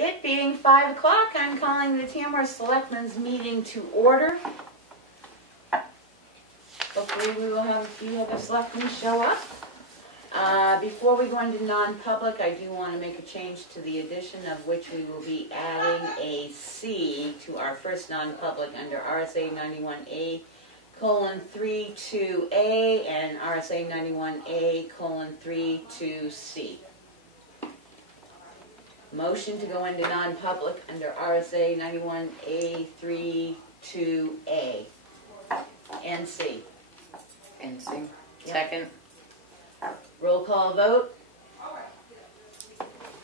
It being 5 o'clock, I'm calling the Tamworth Selectmen's meeting to order. Hopefully we will have a few other selectmen show up. Before we go into non-public, I do want to make a change to the addition of which we will be adding a C to our first non-public under RSA 91A:32A and RSA 91A:32C. Motion to go into non-public under RSA 91A:32A and C. And C. Yep. Second. Roll call vote.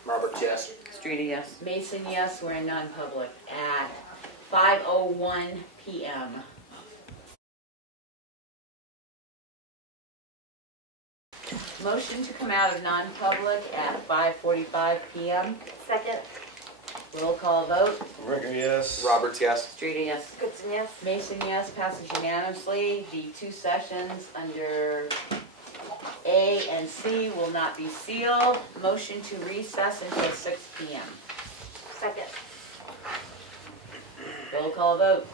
Robert, yes. Streeter, yes. Mason, yes. We're in non-public at 5:01 p.m. Motion to come out of non-public at 5:45 p.m. Second. Roll call vote. Ricker, yes. Roberts, yes. Streeter, yes. Goodson, yes. Mason, yes. Passes unanimously. The two sessions under A and C will not be sealed. Motion to recess until 6 p.m. Second. Roll call vote.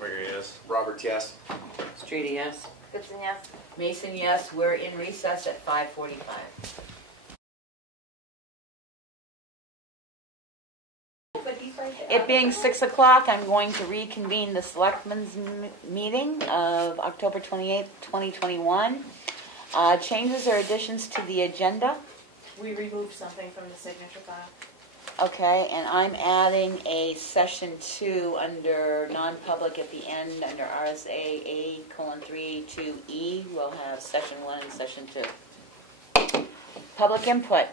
Ricker, yes. Roberts, yes. Streeter, yes. Goodson, yes. Mason, yes. We're in recess at 5:45. But he's right there. It being 6 o'clock, I'm going to reconvene the Selectmen's meeting of October 28th, 2021. Changes or additions to the agenda. We removed something from the signature file. Okay, and I'm adding a session 2 under non-public at the end under RSA A:32E. We'll have session 1 and session 2. Public input.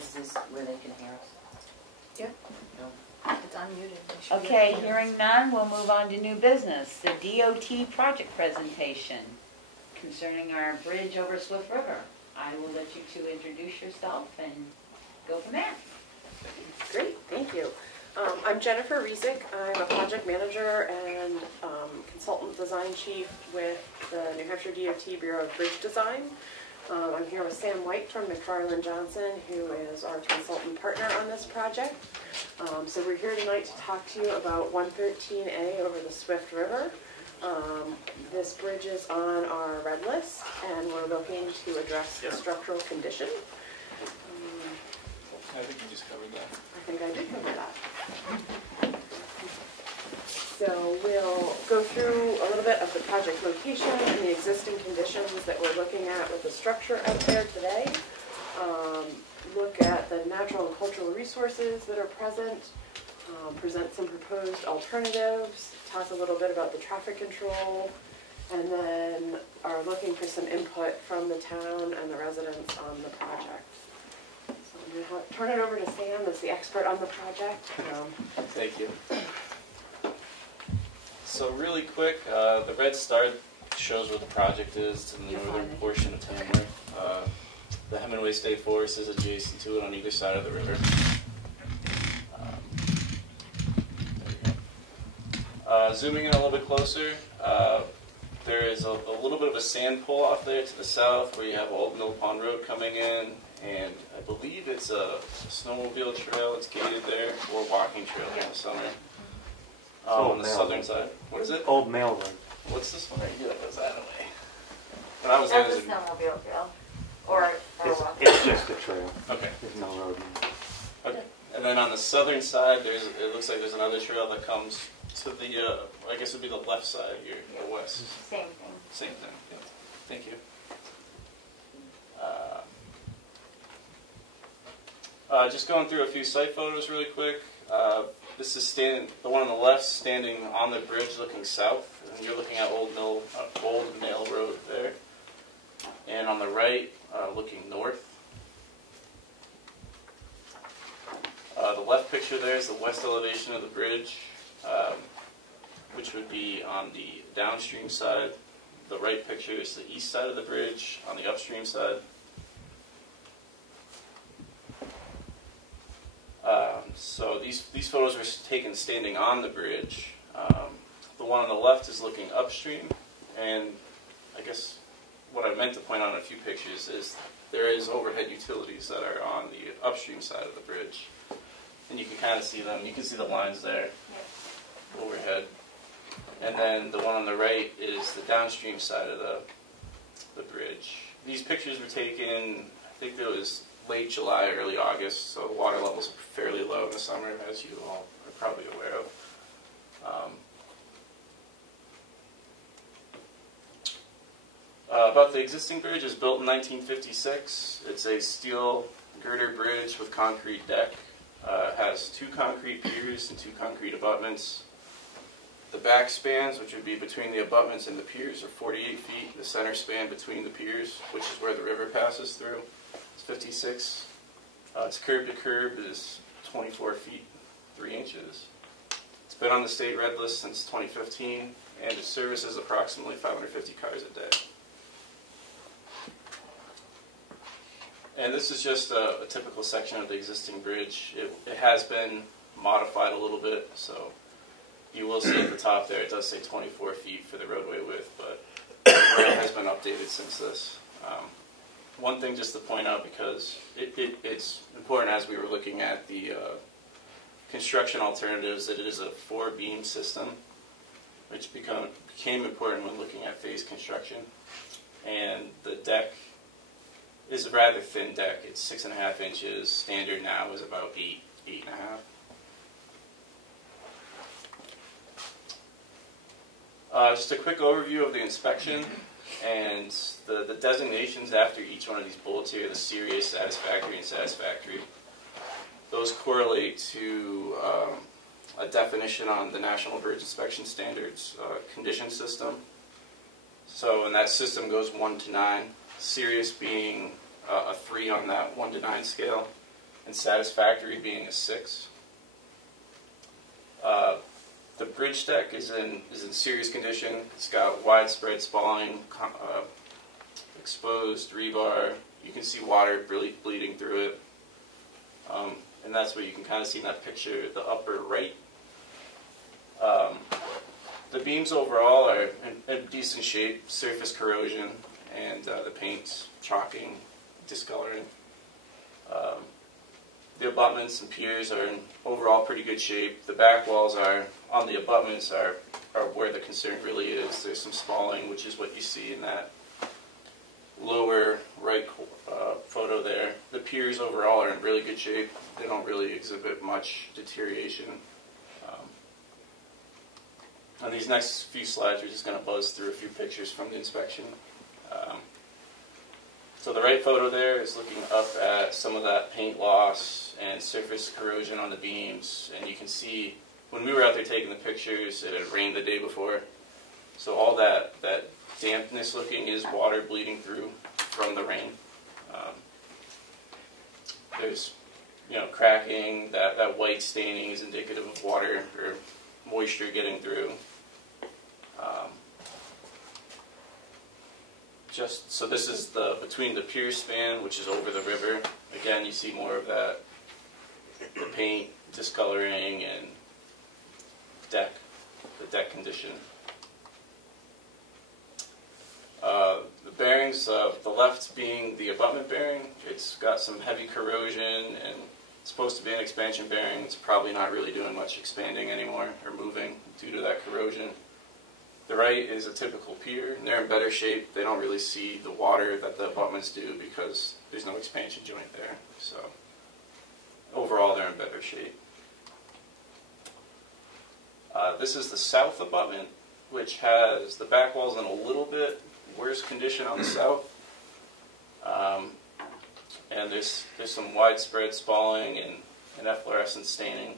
Is this where they can hear us? Yep. No. It's unmuted. They should be Okay, able to hear hearing none, we'll move on to new business. The DOT project presentation concerning our bridge over Swift River. I will let you two introduce yourself and go from there. Great, thank you. I'm Jennifer Riesick. I'm a project manager and consultant design chief with the New Hampshire DOT Bureau of Bridge Design. I'm here with Sam White from McFarland Johnson, who is our consultant partner on this project. So we're here tonight to talk to you about 113A over the Swift River. This bridge is on our red list, and we're looking to address the structural condition. I think you just covered that. I think I did cover that. So we'll go through a little bit of the project location and the existing conditions that we're looking at with the structure out there today. Look at the natural and cultural resources that are present, present some proposed alternatives, talk a little bit about the traffic control, and then are looking for some input from the town and the residents on the project. So I'm going to turn it over to Sam as the expert on the project. Thank you. So really quick, the red star shows where the project is to the northern portion of Tamworth. The Hemingway State Forest is adjacent to it on either side of the river. Zooming in a little bit closer, there is a little bit of a sand pull off there to the south where you have Old Mill Pond Road coming in, and I believe it's a snowmobile trail. It's gated there, or walking trail in the summer. On the southern side. What is it? Old Mail Road. What's this one right here that goes that way? When I was there, That's a there's a... snowmobile trail. Or It's just a trail. Okay. There's no road. Okay. And then on the southern side, it looks like there's another trail that comes to the, I guess it would be the left side here, the west. Same thing. Same thing. Yeah. Thank you. Just going through a few site photos really quick. This is the one on the left, standing on the bridge looking south, and you're looking at Old Mail Road there. And on the right, looking north. The left picture there is the west elevation of the bridge, which would be on the downstream side. The right picture is the east side of the bridge on the upstream side. So these photos were taken standing on the bridge. The one on the left is looking upstream, and I guess what I meant to point out in a few pictures is there is overhead utilities that are on the upstream side of the bridge. And you can kind of see them. You can see the lines there, overhead. And then the one on the right is the downstream side of the bridge. These pictures were taken, I think it was late July, early August, so the water levels are fairly low in the summer, as you all are probably aware of. About the existing bridge, is built in 1956. It's a steel girder bridge with concrete deck. Has 2 concrete piers and 2 concrete abutments. The back spans, which would be between the abutments and the piers, are 48 feet. The center span between the piers, which is where the river passes through, is 56. Its curb to curb is 24 feet 3 inches. It's been on the state red list since 2015, and it services approximately 550 cars a day. And this is just a typical section of the existing bridge. It has been modified a little bit, so you will see at the top there, it does say 24 feet for the roadway width, but it has been updated since this. One thing just to point out, because it's important as we were looking at the construction alternatives, that it is a 4-beam system, which became important when looking at phase construction. And the deck is a rather thin deck. It's 6.5 inches. Standard now is about 8.5. Just a quick overview of the inspection and the designations after each one of these bullets here, the serious, satisfactory, and satisfactory. Those correlate to a definition on the National Bridge Inspection Standards condition system. So, and that system goes 1 to 9. Serious being a 3 on that 1 to 9 scale, and satisfactory being a 6. The bridge deck is in serious condition. It's got widespread spalling, exposed rebar. You can see water really bleeding through it, and that's what you can kind of see in that picture, the upper right. The beams overall are in decent shape, surface corrosion, and the paint's chalking, discoloring. The abutments and piers are in overall pretty good shape. The back walls on the abutments are where the concern really is. There's some spalling, which is what you see in that lower right photo there. The piers overall are in really good shape. They don't really exhibit much deterioration. On these next few slides, we're just going to buzz through a few pictures from the inspection. So the right photo there is looking up at some of that paint loss and surface corrosion on the beams, and you can see when we were out there taking the pictures, it had rained the day before. So all that dampness looking is water bleeding through from the rain. There's cracking, that white staining is indicative of water or moisture getting through. So this is between the pier span, which is over the river. Again, you see more of that, the paint discoloring and the deck condition. The bearings, the left being the abutment bearing, it's got some heavy corrosion, and it's supposed to be an expansion bearing. It's probably not really doing much expanding anymore or moving due to that corrosion. The right is a typical pier, and they're in better shape. They don't really see the water that the abutments do because there's no expansion joint there. So overall, they're in better shape. This is the south abutment, which has the back walls in a little bit worse condition on the south. And there's some widespread spalling and efflorescent staining.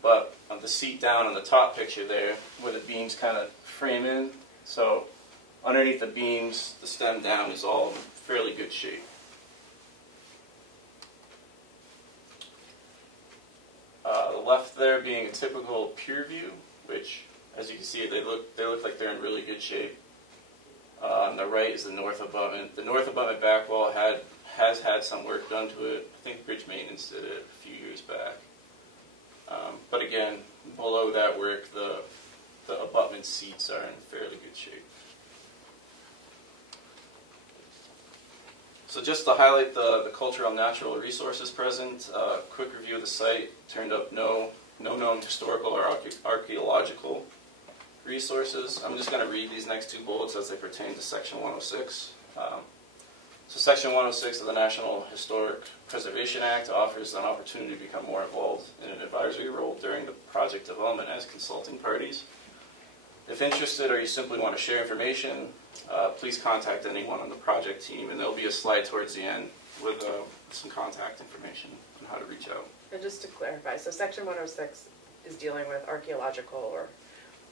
But on the seat down on the top picture there, where the beams kind of frame in, so underneath the beams, the stem down is all in fairly good shape. The left there being a typical pier view, which, as you can see, they look like they're in really good shape. On the right is the north abutment. The north abutment back wall has had some work done to it. I think bridge maintenance did it a few years back. But again, below that work, the abutment seats are in fairly good shape. So just to highlight the cultural and natural resources present, quick review of the site, turned up no known historical or archaeological resources. I'm just going to read these next two bullets as they pertain to Section 106. So Section 106 of the National Historic Preservation Act offers an opportunity to become more involved in an advisory role during the project development as consulting parties. If interested or you simply want to share information, please contact anyone on the project team, and there'll be a slide towards the end with some contact information on how to reach out. And just to clarify, so Section 106 is dealing with archaeological or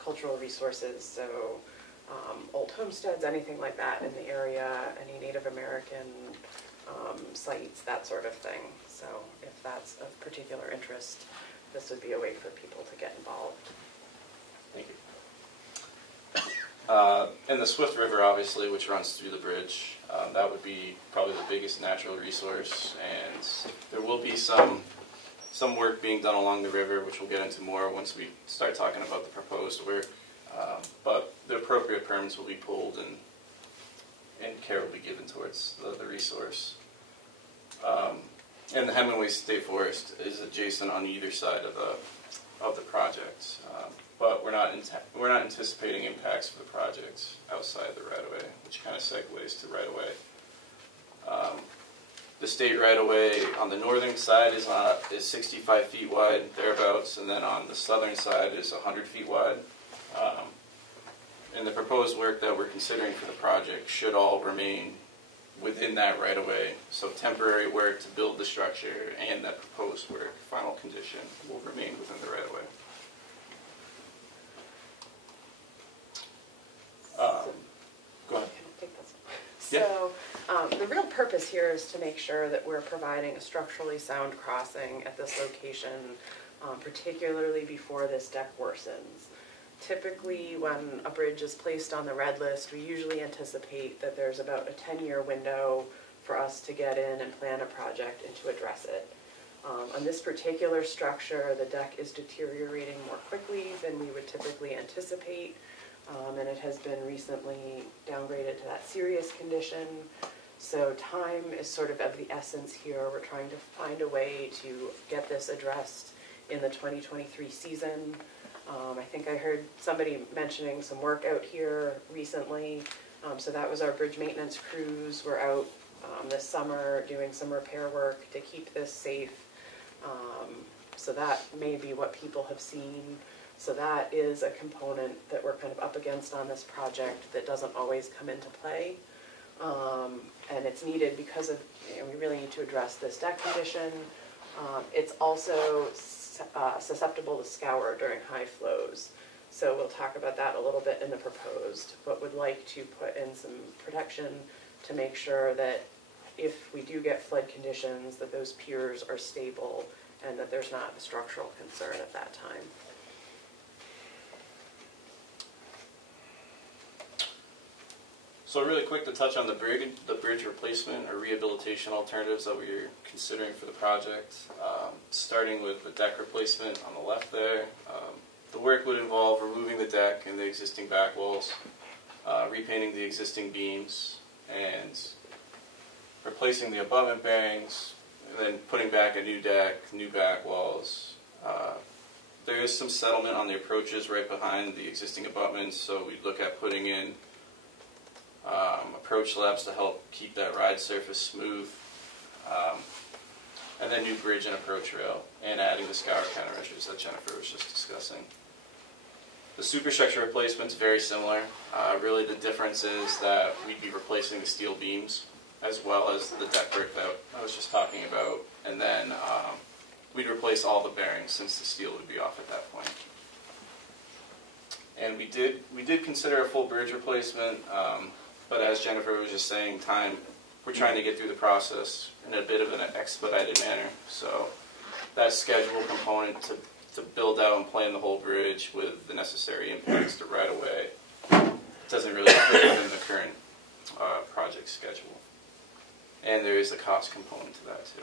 cultural resources, so old homesteads, anything like that in the area, any Native American sites, that sort of thing. So if that's of particular interest, this would be a way for people to get involved. Thank you. And the Swift River, obviously, which runs through the bridge, that would be probably the biggest natural resource, and there will be some work being done along the river, which we'll get into more once we start talking about the proposed work. But the appropriate permits will be pulled, and care will be given towards the resource. And the Hemingway State Forest is adjacent on either side of the project. But we're not anticipating impacts for the project outside the right-of-way, which kind of segues to right-of-way. The state right-of-way on the northern side is 65 feet wide, thereabouts, and then on the southern side is 100 feet wide. And the proposed work that we're considering for the project should all remain within that right-of-way. So temporary work to build the structure and that proposed work, final condition, will remain within the right-of-way. Go ahead. Can I take this one? Yeah. So the real purpose here is to make sure that we're providing a structurally sound crossing at this location, particularly before this deck worsens. Typically, when a bridge is placed on the red list, we usually anticipate that there's about a 10-year window for us to get in and plan a project and to address it. On this particular structure, the deck is deteriorating more quickly than we would typically anticipate. And it has been recently downgraded to that serious condition. So time is sort of the essence here. We're trying to find a way to get this addressed in the 2023 season. I think I heard somebody mentioning some work out here recently. So that was our bridge maintenance crews. We're out this summer doing some repair work to keep this safe. So that may be what people have seen. So that is a component that we're kind of up against on this project that doesn't always come into play. And it's needed because of, we really need to address this deck condition. It's also susceptible to scour during high flows. So we'll talk about that a little bit in the proposed, but would like to put in some protection to make sure that if we do get flood conditions, that those piers are stable and that there's not a structural concern at that time. So really quick to touch on the bridge replacement or rehabilitation alternatives that we're considering for the project. Starting with the deck replacement on the left there. The work would involve removing the deck and the existing back walls, repainting the existing beams, and replacing the abutment bearings, and then putting back a new deck, new back walls. There is some settlement on the approaches right behind the existing abutments, so we'd look at putting in approach slabs to help keep that ride surface smooth, and then new bridge and approach rail, and adding the scour countermeasures that Jennifer was just discussing. The superstructure replacement is very similar. Really the difference is that we'd be replacing the steel beams as well as the deck brick that I was just talking about, and then we'd replace all the bearings since the steel would be off at that point. And we did consider a full bridge replacement, but as Jennifer was just saying, we're trying to get through the process in a bit of an expedited manner. So that schedule component to build out and plan the whole bridge with the necessary impacts to right away doesn't really fit within the current project schedule. And there is a cost component to that too.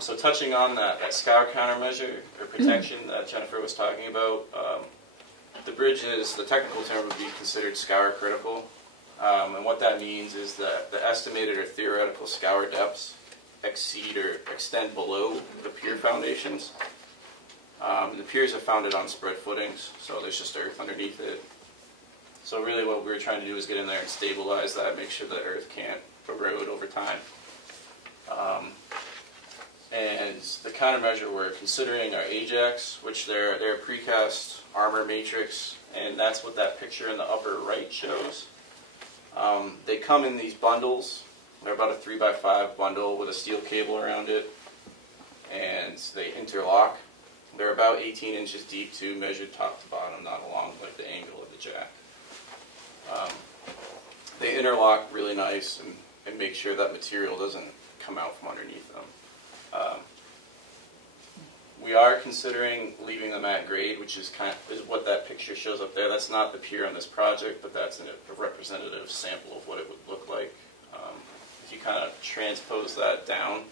So touching on that scour countermeasure or protection that Jennifer was talking about, the bridge is, the technical term would be considered scour critical. And what that means is that the estimated or theoretical scour depths exceed or extend below the pier foundations. The piers are founded on spread footings, so there's just earth underneath it. So really what we were trying to do is get in there and stabilize that, make sure that earth can't erode over time. And the countermeasure we're considering are Ajax, which they're a precast armor matrix, and that's what that picture in the upper right shows. They come in these bundles. They're about a 3x5 bundle with a steel cable around it, and they interlock. They're about 18 inches deep too, measured top to bottom, not along like the angle of the jack. They interlock really nice and make sure that material doesn't come out from underneath them. We are considering leaving them at grade, which is what that picture shows up there. That's not the pier on this project, but that's a representative sample of what it would look like. If you kind of transpose that down,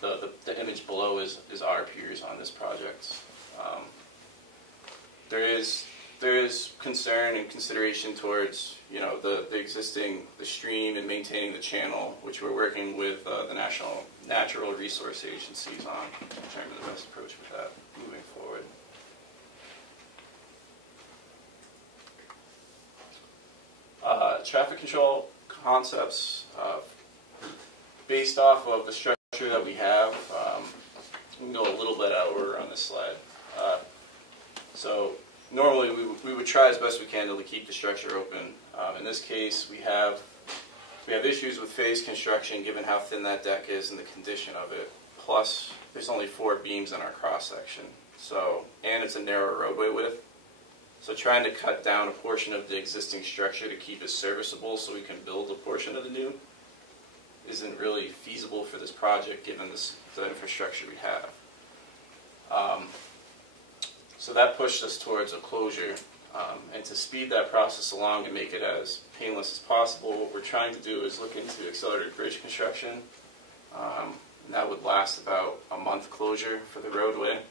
the image below is our piers on this project. There is concern and consideration towards the existing stream and maintaining the channel, which we're working with the Natural Resource Agencies on to determine the best approach with that moving forward. Traffic control concepts based off of the structure that we have. We can go a little bit out of order on this slide. So normally we would try as best we can to keep the structure open. In this case, we have issues with phase construction given how thin that deck is and the condition of it. Plus, there's only 4 beams in our cross section. And it's a narrow roadway width. So trying to cut down a portion of the existing structure to keep it serviceable so we can build a portion of the new isn't really feasible for this project given the infrastructure we have. So that pushed us towards a closure. And to speed that process along and make it as painless as possible, what we're trying to do is look into accelerated bridge construction. And that would last about a month closure for the roadway.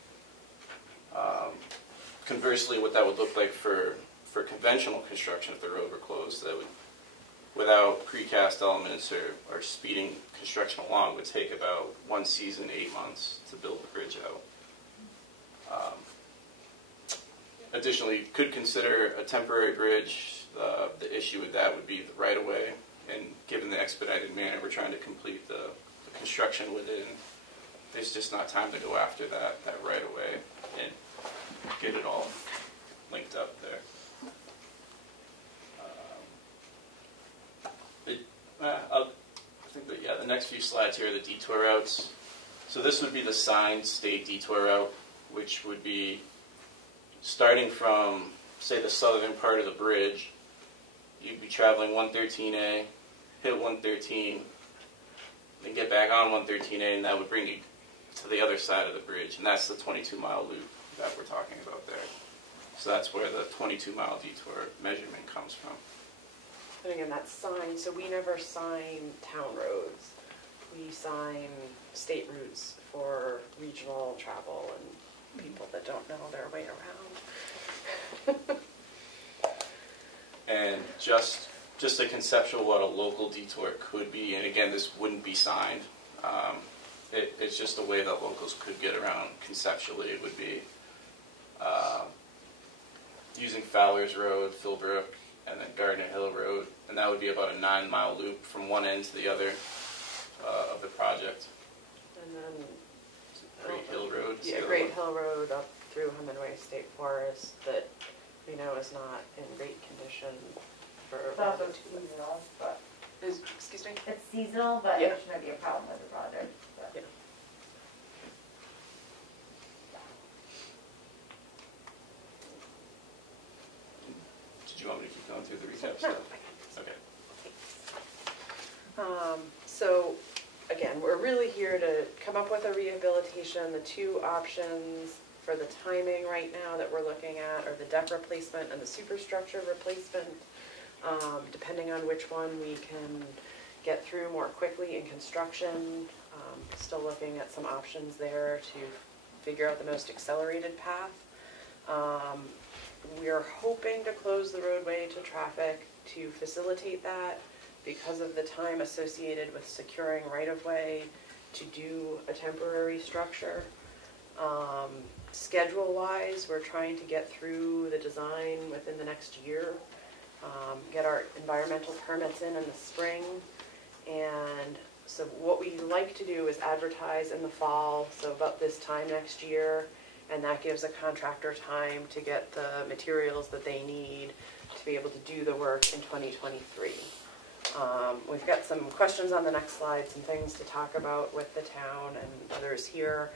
Conversely, what that would look like for conventional construction if the road were closed, that would, without precast elements or speeding construction along, would take about 1 season, 8 months to build the bridge out. Additionally, could consider a temporary bridge. The issue with that would be the right-of-way, and given the expedited manner we're trying to complete the construction with it, and there's just not time to go after that right-of-way and get it all linked up there. I think that, the next few slides here are the detour routes. So this would be the signed state detour route, which would be starting from, say, the southern part of the bridge. You'd be traveling 113A, hit 113, then get back on 113A, and that would bring you to the other side of the bridge. And that's the 22-mile loop that we're talking about there. So that's where the 22-mile detour measurement comes from. And again, that's signed, so we never sign town roads. We sign state routes for regional travel and people that don't know their way around. And just a conceptual what a local detour could be, and again, this wouldn't be signed. It's just a way that locals could get around conceptually. It would be using Fowler's Road, Philbrook, and then Gardner Hill Road, and that would be about a 9-mile loop from one end to the other of the project. And then Great Hill Road. Yeah, Great Hill Road up through Hemingway State Forest that we know is not in great condition for. It's also seasonal, but Excuse me? it's seasonal, but Yeah. it shouldn't be a problem with the project. But. Yeah. Did you want me to keep going through the recap No. stuff? Okay. So, again, we're really here to come up with a rehabilitation. The 2 options for the timing right now that we're looking at are the deck replacement and the superstructure replacement. Depending on which one we can get through more quickly in construction. Still looking at some options there to figure out the most accelerated path. we're hoping to close the roadway to traffic to facilitate that because of the time associated with securing right-of-way to do a temporary structure. Schedule-wise, we're trying to get through the design within the next year, get our environmental permits in the spring, and so what we like to do is advertise in the fall, so about this time next year, and that gives a contractor time to get the materials that they need to be able to do the work in 2023. We've got some questions on the next slide, some things to talk about with the town and others here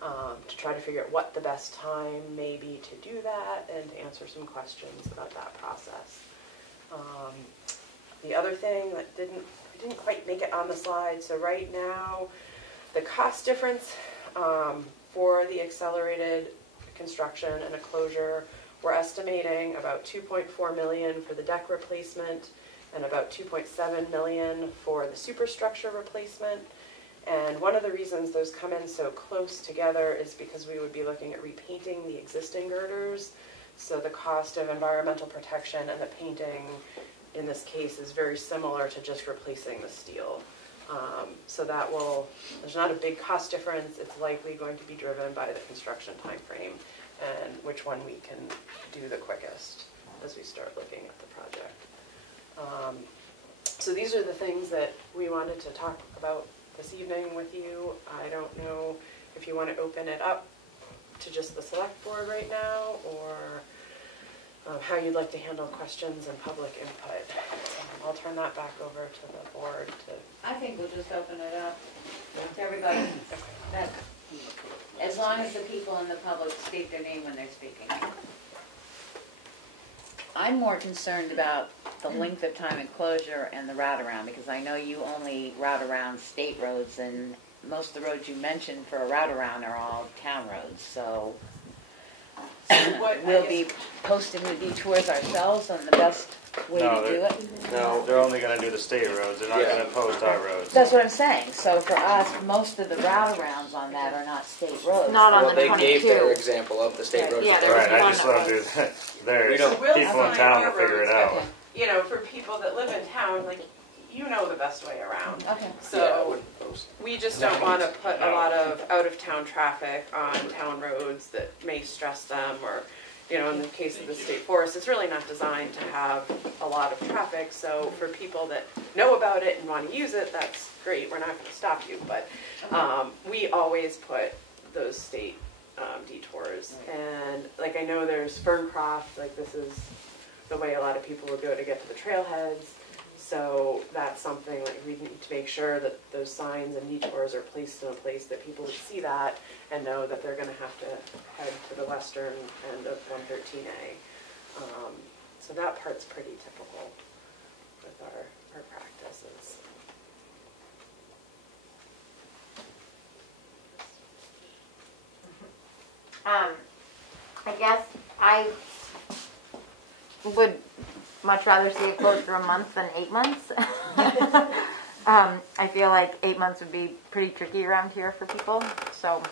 to try to figure out what the best time may be to do that and to answer some questions about that process. The other thing that we didn't quite make it on the slide, so right now the cost difference for the accelerated construction and a closure, we're estimating about $2.4 million for the deck replacement and about $2.7 million for the superstructure replacement. And one of the reasons those come in so close together is because we would be looking at repainting the existing girders. So the cost of environmental protection and the painting in this case is very similar to just replacing the steel. So there's not a big cost difference. It's likely going to be driven by the construction time frame and which one we can do the quickest as we start looking at the project. So these are the things that we wanted to talk about this evening with you. I don't know if you want to open it up to just the select board right now, or how you'd like to handle questions and public input. I'll turn that back over to the board to... I think we'll just open it up to everybody. That, as long as the people in the public state their name when they're speaking. I'm more concerned about the length of time and closure and the route around, because I know you only route around state roads, and most of the roads you mentioned for a route around are all town roads, so we'll be posting the detours ourselves on the best way to do it. No, they're only going to do the state roads. They're not going to post our roads. That's what I'm saying. So for us, most of the route arounds on that are not state roads. Not on Well, the they 22. gave their example of the state roads. Yeah, there was Right, I one just that let them was- do that. Theirs. We don't- We'll People in sign town our will figure it roads, out. Okay. You know, for people that live in town, like, you know the best way around. Okay. Yeah, I So wouldn't post. we just don't want to put a lot of out-of-town traffic on town roads that may stress them, or, you know, in the case of the state forest, it's really not designed to have a lot of traffic. So for people that know about it and want to use it, that's great. We're not going to stop you, but we always put those state detours. And like, I know there's Ferncroft, like this is the way a lot of people will go to get to the trailheads. So that's something like we need to make sure that those signs and detours are placed in a place that people would see that and know that they're going to have to head to the western end of 113A. So that part's pretty typical with our practices. I guess I would much rather see it closed for a month than 8 months. I feel like 8 months would be pretty tricky around here for people. So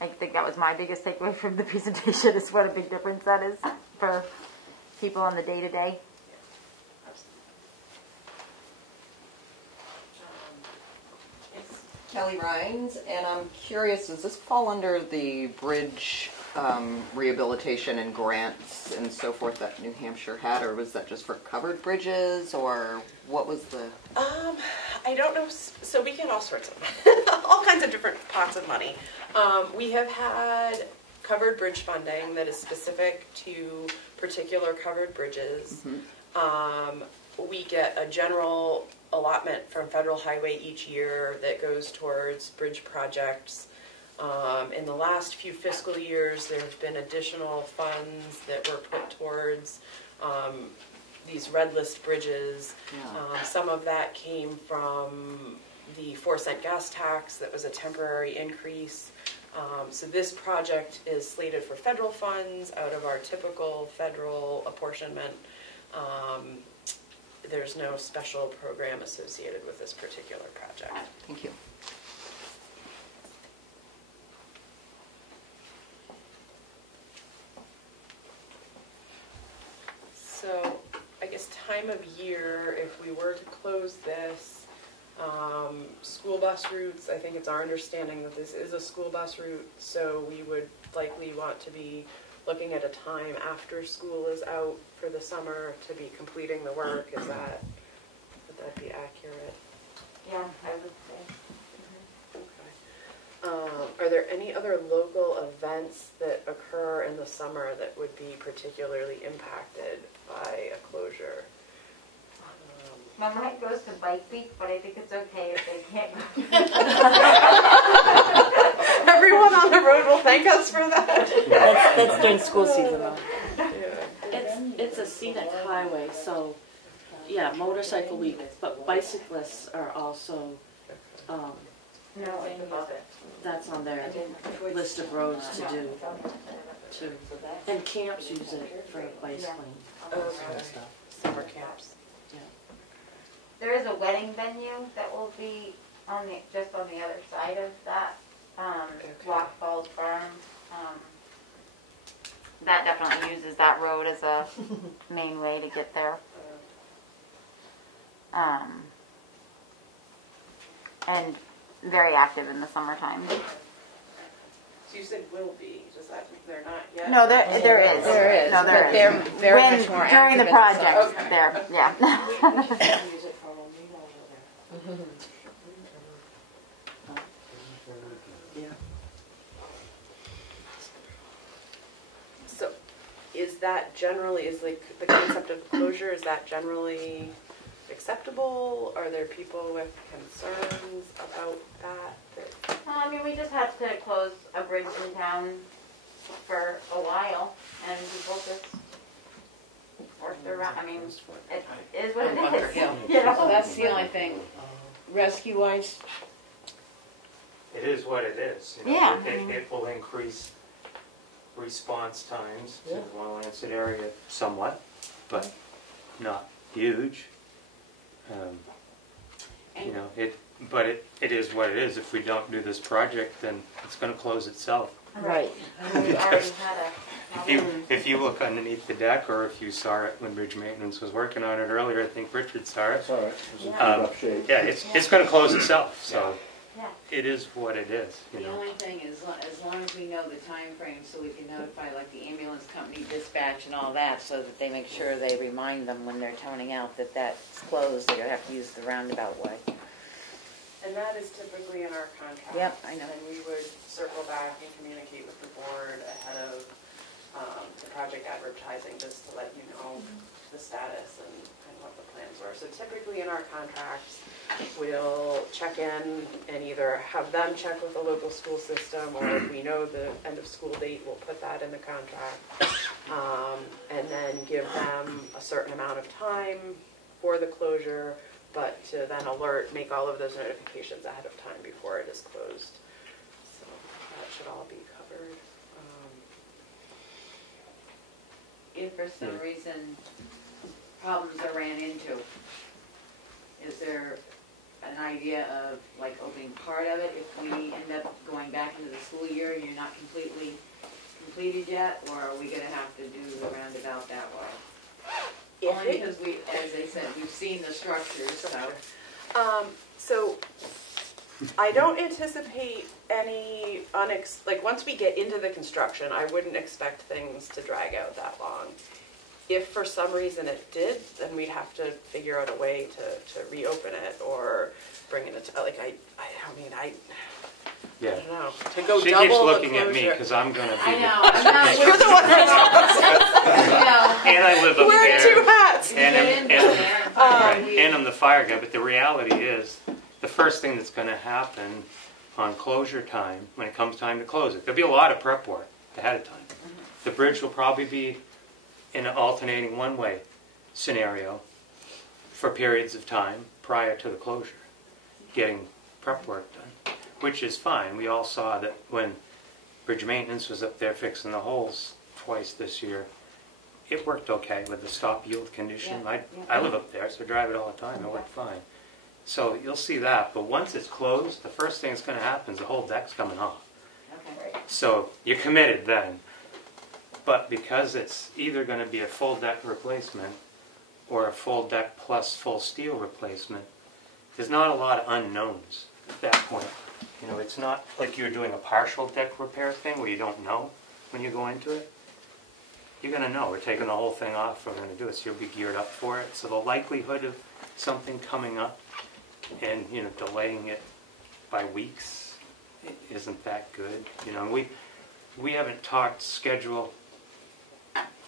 I think that was my biggest takeaway from the presentation, is what a big difference that is for people on the day-to-day. Kelly Rhines, and I'm curious, does this fall under the bridge rehabilitation and grants and so forth that New Hampshire had, or was that just for covered bridges, or what was the... I don't know. So we get all sorts of, all kinds of different pots of money. We have had covered bridge funding that is specific to particular covered bridges. Mm-hmm. We get a general allotment from Federal Highway each year that goes towards bridge projects. In the last few fiscal years, there have been additional funds that were put towards these red list bridges. Yeah. Some of that came from the 4-cent gas tax that was a temporary increase. So this project is slated for federal funds out of our typical federal apportionment. There's no special program associated with this particular project. Thank you. time of year, if we were to close this, school bus routes, I think it's our understanding that this is a school bus route, so we would likely want to be looking at a time after school is out for the summer to be completing the work. Would that be accurate? Yeah, I would say. Are there any other local events that occur in the summer that would be particularly impacted by a closure? My mind goes to Bike Week, but I think it's okay if they can't go. Everyone on the road will thank us for that. That's during school season though. Yeah. It's a scenic highway, so, yeah, motorcycle week, but bicyclists are also, No, it's above it. that's on their list of roads to do, too. And camps use it for bicycling and stuff. Summer camps. There is a wedding venue that will be on just on the other side of that, Rock Falls Farm. That definitely uses that road as a main way to get there. And very active in the summertime. So you said will be, does that mean they're not yet? No, there is. There is, No, there but is. they're very When, much more during the active in the project, summer. there, yeah. So is that generally, is like the concept of closure, is that generally acceptable? Are there people with concerns about that? I mean, we just had to close a bridge in town for a while, and people just worked around. I mean, it is what it Bunker is. Hill. You know? So that's the only thing, rescue-wise, It is what it is. You know, Yeah. It will increase response times to the well-answered area somewhat, but not huge. You know, but it is what it is. If we don't do this project, then it's going to close itself. Right. And we already had If you look underneath the deck, or if you saw it when Bridge Maintenance was working on it earlier, I think Richard saw it. That's all right. It was in Yeah. rough shape. Yeah, it's going to close itself. So Yeah. it is what it is. You the know. only thing is, as long as we know the time frame, so we can notify like the ambulance company dispatch and all that, so that they make sure they remind them when they're toning out that that's closed, they're gonna have to use the roundabout way. And that is typically in our contract. Yep, I know. And we would circle back and communicate with the board ahead of the project advertising, just to let you know the status and what the plans were. So typically in our contracts, we'll check in and either have them check with the local school system, or if we know the end of school date, we'll put that in the contract. And then give them a certain amount of time for the closure, but to then make all of those notifications ahead of time before it is closed. So that should all be covered. If for some reason problems are ran into, is there an idea of like opening part of it if we end up going back into the school year and you're not completely completed yet, or are we gonna have to do the roundabout that way? Only because we, as they said, we've seen the structures, so. So I don't anticipate any like once we get into the construction, I wouldn't expect things to drag out that long. If for some reason it did, then we'd have to figure out a way to reopen it or bring it into, like, I don't know, to go She double keeps the looking at me closure. because I'm going to be I the know, I'm not. You're the one that's and I live up wearing there. two hats. And I'm the fire guy, but the reality is, the first thing that's going to happen on closure time, when it comes time to close it, there'll be a lot of prep work ahead of time. The bridge will probably be in an alternating one-way scenario for periods of time prior to the closure, getting prep work done, which is fine. We all saw that when Bridge Maintenance was up there fixing the holes twice this year. It worked okay with the stop yield condition. I live up there, so I drive it all the time. It worked fine. So you'll see that. But once it's closed, the first thing that's going to happen is the whole deck's coming off. Okay. So you're committed then. But because it's either going to be a full deck replacement or a full deck plus full steel replacement, there's not a lot of unknowns at that point. You know, it's not like you're doing a partial deck repair thing where you don't know when you go into it. You're going to know, we're taking the whole thing off, we're going to do it, so you'll be geared up for it. So the likelihood of something coming up and, you know, delaying it by weeks isn't that good. You know, we haven't talked schedule.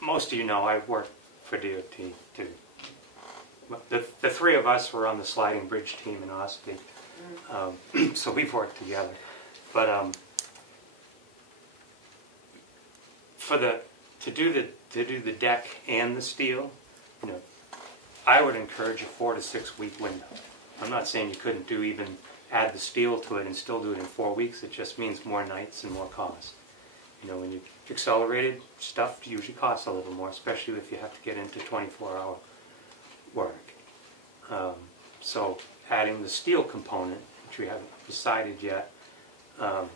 Most of you know I've worked for DOT too. The three of us were on the sliding bridge team in Ospey, so we've worked together. But to do the deck and the steel, you know, I would encourage a 4 to 6 week window. I'm not saying you couldn't add the steel to it and still do it in 4 weeks. It just means more nights and more cost. You know, when you accelerated stuff usually costs a little more, especially if you have to get into 24-hour work. So adding the steel component, which we haven't decided yet, you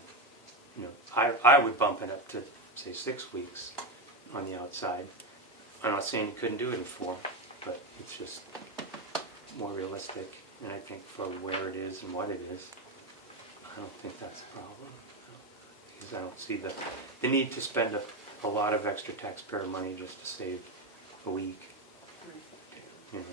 know, I would bump it up to say 6 weeks on the outside. I'm not saying you couldn't do it in 4, but it's just more realistic. And I think for where it is and what it is, I don't think that's a problem. Because I don't see the need to spend a lot of extra taxpayer money just to save a week. You know.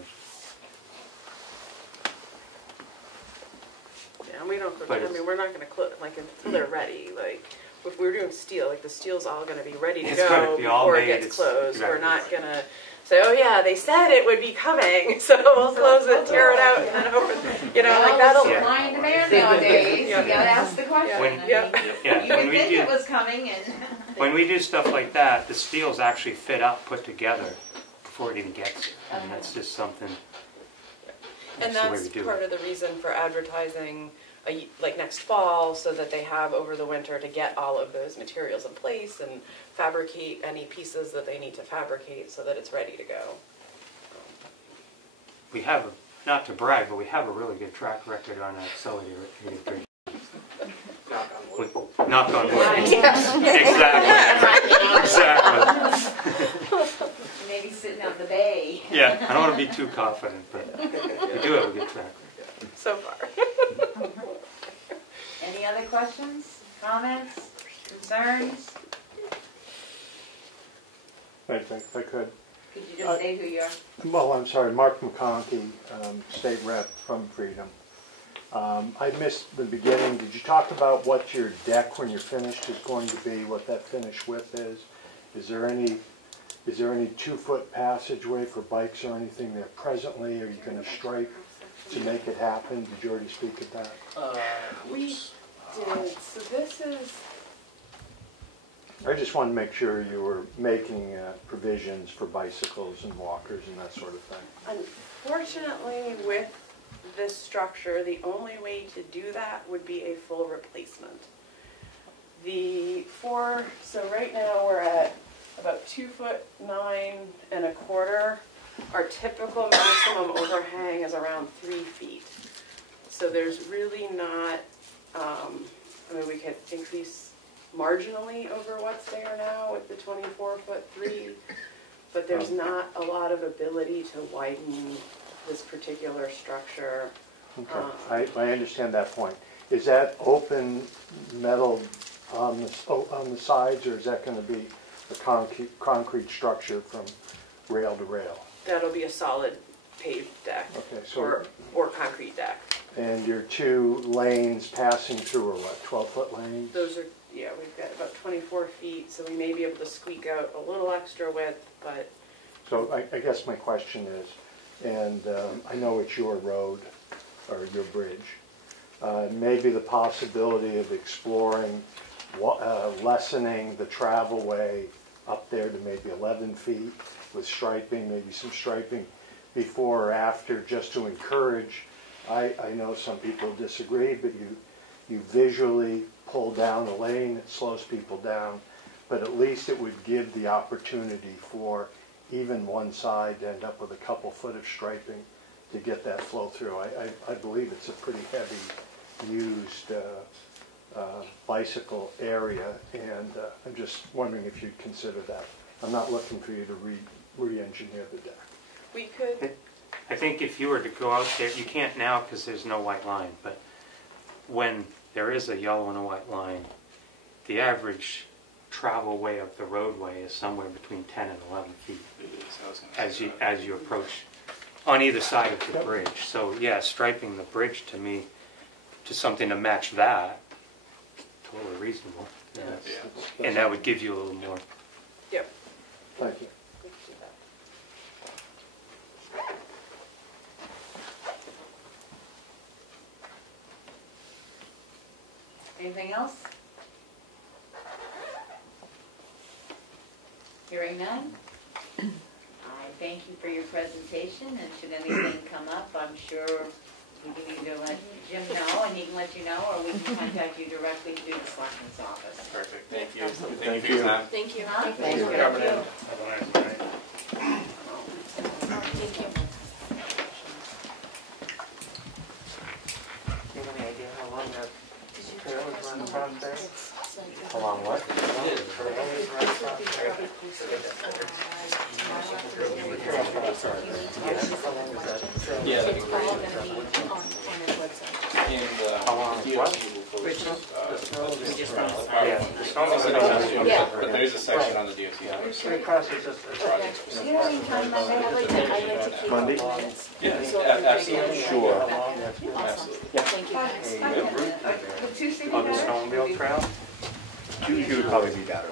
Yeah, and we don't, But I mean, we're not gonna close, like, until they're ready, like, if we're doing steel, like, the steel's all gonna be ready to It's gonna go be all before it made, gets closed. We're exactly. not gonna say, oh yeah, they said it would be coming, so we'll close it, tear it out, and then open, you know, like, that'll. Well, supply and demand nowadays, you gotta ask the question. When- I yeah. mean, Yeah, you when would we think do- it was coming and. When we do stuff like that, the steel's actually fit up, put together before it even gets here. And that's just something. And the way that's we do part it. of the reason for advertising, like next fall, so that they have over the winter to get all of those materials in place and fabricate any pieces that they need to fabricate so that it's ready to go. We have, not to brag, but we have a really good track record on accelerated bridge. Knock on wood. Exactly. Maybe sitting out the bay. Yeah, I don't want to be too confident, but we do have a good track record. So far. Any other questions, comments, concerns? Right, if I could. Could you just say who you are? Well, I'm sorry, Mark McConkey, State Rep from Freedom. I missed the beginning. Did you talk about what your deck, when you're finished, is going to be, what that finish width is? Is there any 2-foot passageway for bikes or anything there presently? Are you going to stripe to make it happen? Did you already speak of that? We did, so this is, I just wanted to make sure you were making provisions for bicycles and walkers and that sort of thing. unfortunately, with this structure, the only way to do that would be a full replacement. So right now we're at about 2'9" and a quarter. Our typical maximum overhang is around 3 feet. So there's really not, I mean, we could increase marginally over what's there now with the 24'3", but there's not a lot of ability to widen this particular structure. Okay, I understand that point. Is that open metal on the sides, or is that going to be a concrete structure from rail to rail? That'll be a solid paved deck, Okay, so or concrete deck. and your 2 lanes passing through are what, 12-foot lanes? Those are, yeah, we've got about 24 feet, so we may be able to squeak out a little extra width, but. So I guess my question is, and I know it's your road or your bridge, maybe the possibility of exploring lessening the travelway up there to maybe 11 feet with striping, maybe some striping before or after, just to encourage. I know some people disagree, but you visually pull down a lane, it slows people down, but at least it would give the opportunity for even one side to end up with a couple foot of striping to get that flow through. I believe it's a pretty heavy used bicycle area, and I'm just wondering if you'd consider that. I'm not looking for you to re-engineer the deck. we could, I think if you were to go out there, you can't now because there's no white line, but when there is a yellow and a white line, the average travel way of the roadway is somewhere between 10 and 11 feet as you approach on either side of the bridge. So yeah, striping the bridge to me to something to match that, totally reasonable. Yeah. And that would give you a little more. yep. Thank you. Anything else? Hearing none? I thank you for your presentation, and should anything come up, I'm sure we can either let Jim know, and he can let you know, or we can contact you directly through the Selectmen's office. Perfect, thank you. Thank you for your time. Thank you. Huh? Thanks for coming in. Thank you. You have any idea how long that trail is running across there? How long what? Yeah, that'd be It's great. all gonna be on his website. And How long is what? Yeah, the snow is Yeah. But there is a section on the DOT website. Across is just, You know, anytime I'd like to keep Monday? minutes. Yeah, absolutely. Sure. Awesome. Thank you guys. The two city on the guys? snowmobile trail. You would probably be better.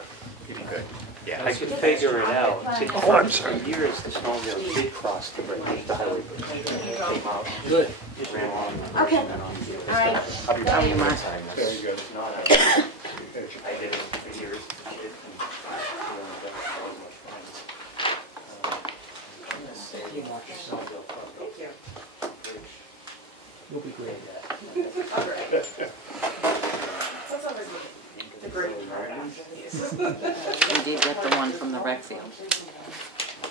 Yeah, I could figure it out. See, Oh, I'm sorry. for years, the snowmobile did cross the bridge, the highway bridge. Came out, good. ran along the bridge, Okay. and then on the other All right. side. I'll be Thank you. my time. Very good. I did it for years. I did it, and, that was much fun. You watch your snowmobile cross the Thank you. bridge. You'll be great at that. All right. The great We did get the one from the rec field,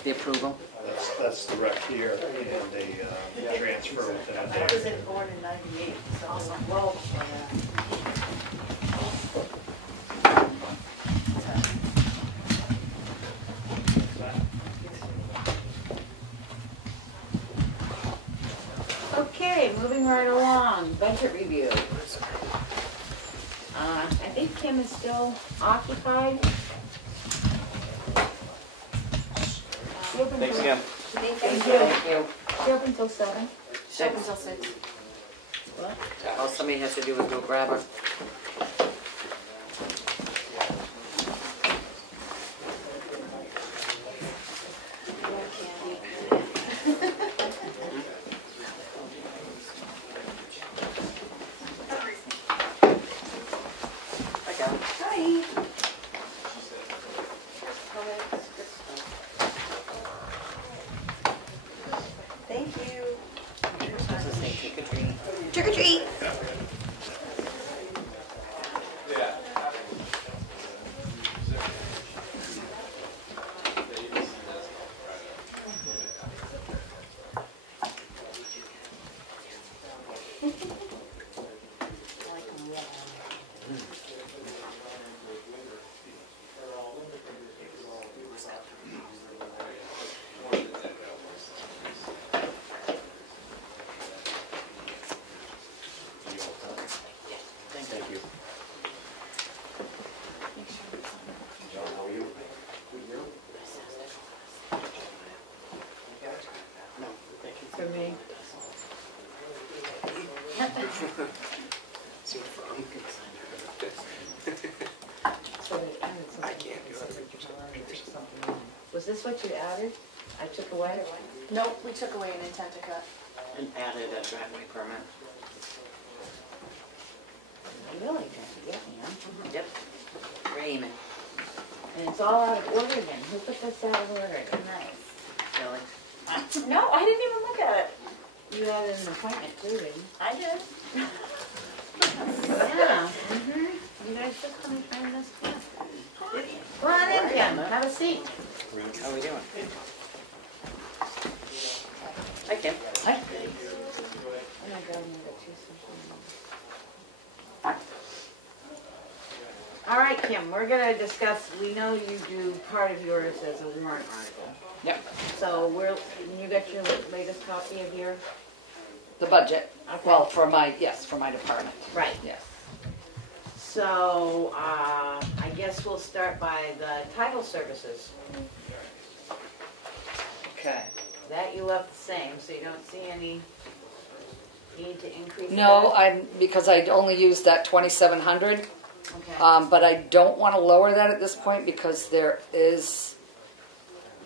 the approval. That's the rec here, and they transfer within a I day. was born in '98, so awesome. Well, okay, moving right along, budget review. I think Kim is still occupied. She open Thanks till- again. Thank you. She open till 7? Open till 6. What? All somebody has to do is go grab her. Hi. Thank you. Does it say trick or treat? Trick or treat. Thank you. For me. I can't do it. Was this what you added? I took away? Nope, we took away an intent to cut. And added a driveway permit. Really? Yeah, man. Yep. Raymond. And it's all out of order again. Who put this out of order again? Really? No, I didn't even look at it. You added an appointment too, didn't you? I did. Yeah. You guys should come and find this class. Come on in, Kim. Have a seat. How are we doing? Hi, Kim. Hi. Oh my God, I'm gonna go choose something. All right, Kim, we're gonna discuss, we know you do part of yours as a warrant article. Yep. So you got your latest copy of your? The budget, Okay. well, for my department. Right. Yes. So, I guess we'll start by the title services. Okay. That you left the same, so you don't see any need to increase No, that? because I only used that 2,700, Okay. but I don't want to lower that at this point because there's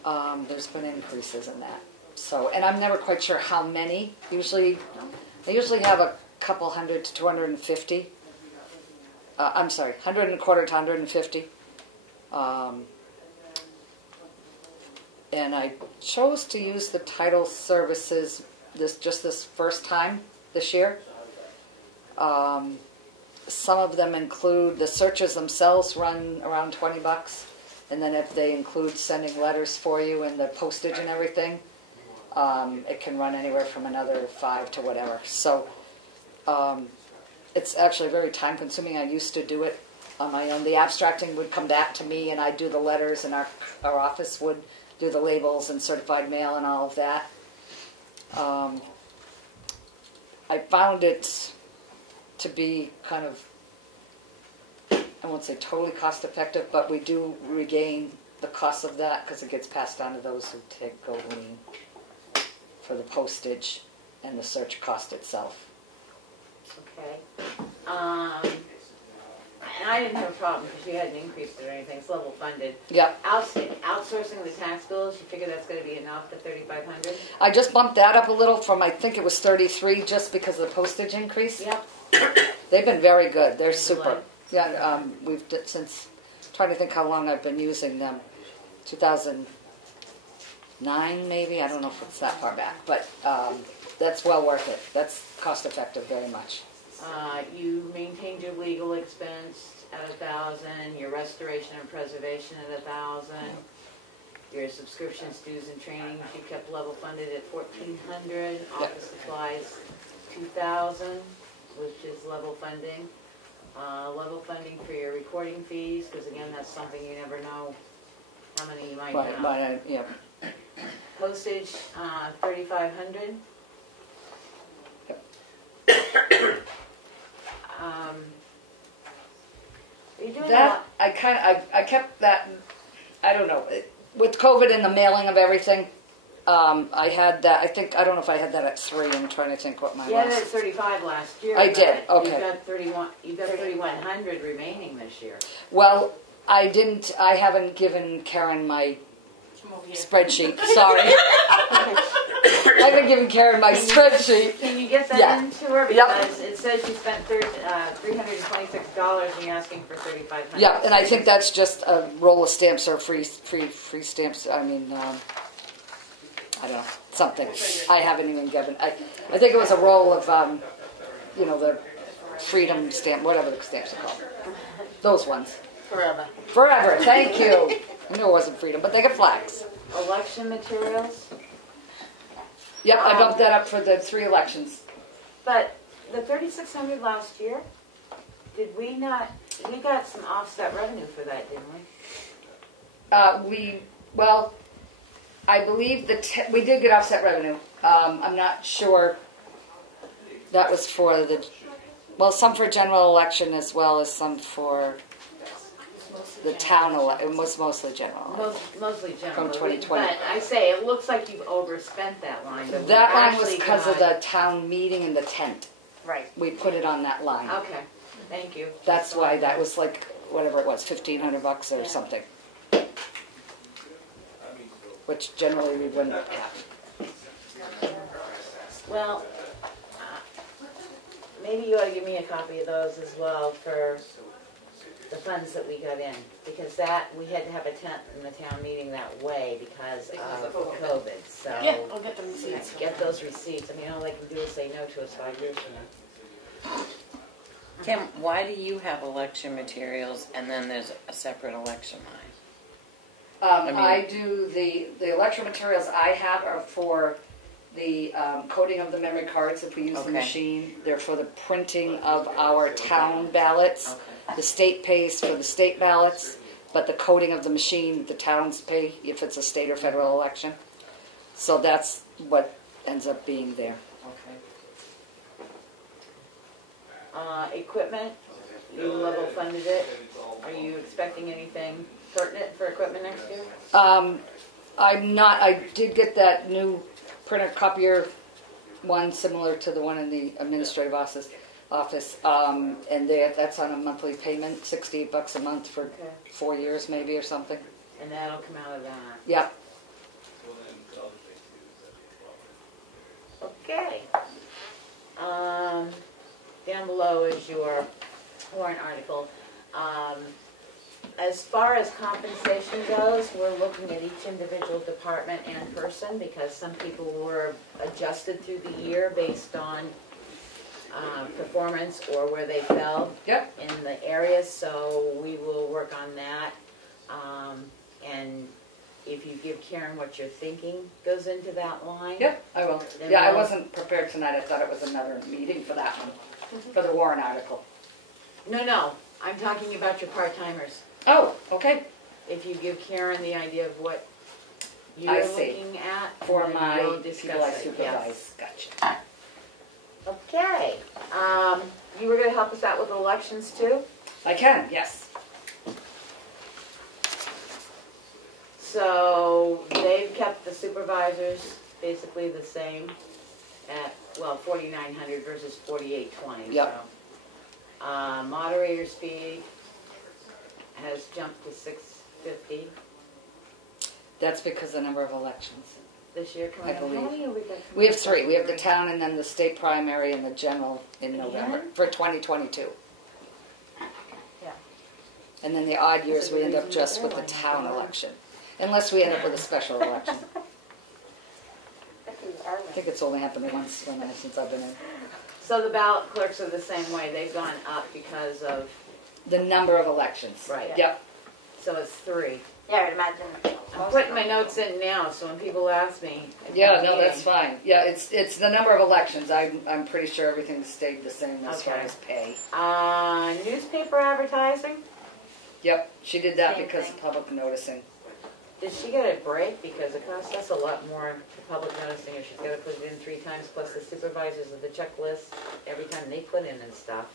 been increases in that. So, and I'm never quite sure how many. I usually have a couple hundred to 250. I'm sorry, 125 to 150. And I chose to use the title services this first time this year. Some of them include the searches themselves run around $20, and then if they include sending letters for you and the postage and everything, it can run anywhere from another $5 to whatever. So it's actually very time consuming. I used to do it on my own. The abstracting would come back to me, and I'd do the letters, and our office would do the labels and certified mail and all of that. I found it to be kind of, I won't say totally cost effective, but we do regain the cost of that because it gets passed on to those who go lien for the postage and the search cost itself. Okay. And I didn't have a problem because you hadn't increased it or anything, it's level funded. Yep. Outsourcing the tax bills, you figure that's gonna be enough, the 3,500? I just bumped that up a little from, I think it was 33, just because of the postage increase. Yep. They've been very good. They're Good super. luck. Yeah, since, trying to think how long I've been using them. 2009 maybe, I don't know if it's that far back, but that's well worth it. That's cost effective very much. You maintained your legal expense at 1,000, your restoration and preservation at 1,000, your subscriptions, dues, and trainings you kept level funded at 1,400, office supplies 2,000, which is level funding. Level funding for your recording fees, because again, that's something you never know how many you might have. Yeah. Postage, 3,500. Are you doing That I kept that. I don't know, with COVID and the mailing of everything. I had that. I don't know if I had that at 3. I'm trying to think what my You had it was. at 35 last year. I did, but okay. You got 3,100 remaining this year. Well, I haven't given Karen my spreadsheet. Sorry. I haven't given Karen my spreadsheet. Can you get that Yeah. into her? Yep. Because it says you spent $326 and you're asking for $3,500. Yeah, and I think that's just a roll of stamps or free stamps. I mean, I don't know, something. I haven't even given. I think it was a roll of, the freedom stamp, whatever the stamps are called. Those ones. Forever. Thank you. I knew it wasn't freedom, but they get flags. Election materials. Yep, I bumped that up for the 3 elections. But the 3,600 last year, did we not? We got some offset revenue for that, didn't we? I believe we did get offset revenue. I'm not sure. That was for some for general election as well as some for the town election. It was mostly general. Mostly general. From 2020. But I say, it looks like you've overspent that line. But That line was because of the town meeting and the tent. Right. We put it on that line. Okay, thank you. That's why that was like, whatever it was, $1,500 or something. Which generally we wouldn't have. Well, maybe you ought to give me a copy of those as well for the funds that we got in. Because we had to have a tent in the town meeting that way because of COVID. So Yeah, I'll get the receipts. get those receipts. I mean, all they can do is say no to us 5 years from now. Kim, why do you have election materials and then there's a separate election line? I do the election materials I have are for the coding of the memory cards if we use the machine. They're for the printing of our town ballots. The state pays for the state ballots, but the coding of the machine, the towns pay if it's a state or federal election. So that's what ends up being there. Okay. Equipment, you level funded it. Are you expecting anything pertinent for equipment next year? I'm not, I did get that new printer copier one similar to the one in the administrative office, and that's on a monthly payment, $68 a month for 4 years maybe or something. And that'll come out of that. Yep. Okay. Down below is your warrant article. As far as compensation goes, we're looking at each individual department and person because some people were adjusted through the year based on performance or where they fell in the areas. So we will work on that. And if you give Karen what you're thinking goes into that line. Yep, I will. Yeah, I wasn't prepared tonight. I thought it was another meeting for that one, for the warrant article. No, I'm talking about your part-timers. Oh, okay. If you give Karen the idea of what you're looking at for my we'll people I discuss it. supervise. Yes. Gotcha. Okay. You were going to help us out with elections too? I can, yes. So they've kept the supervisors basically the same at, well, 4,900 versus 4,820. Yep. So, moderator's fee has jumped to 650 That's because of the number of elections. this year. I believe. How many have we got? We have 3. We have the town and then the state primary and the general in November for 2022. Yeah. And then the odd years we end up just with the town election. Unless we end up with a special election. I think it's only happened once since I've been in. So the ballot clerks are the same way. They've gone up because of the number of elections. Right. Yep. So it's 3. Yeah, I would imagine. I'm putting my notes in now, so when people ask me. Yeah, no, that's fine. Yeah, it's the number of elections. I'm pretty sure everything stayed the same as far as pay. Newspaper advertising. Yep, she did that Same because thing. of public noticing. Did she get a break? Because it costs us a lot more for public noticing if she's got to put it in 3 times, plus the supervisors of the checklist every time they put in and stuff.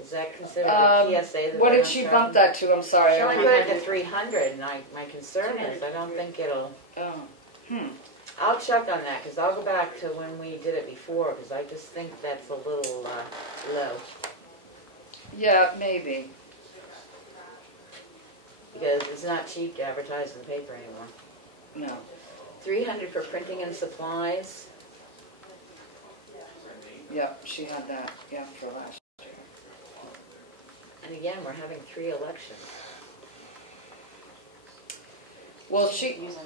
Is that considered a PSA? What did she bump that to? I'm sorry. She only put it to 300, and my concern is I don't think it'll. Oh. I'll check on that because I'll go back to when we did it before because I just think that's a little low. Yeah, maybe. Because it's not cheap to advertise in the paper anymore. No. 300 for printing and supplies. Yep, she had that. Yeah, for last year. And again, we're having 3 elections. Well, Use anything.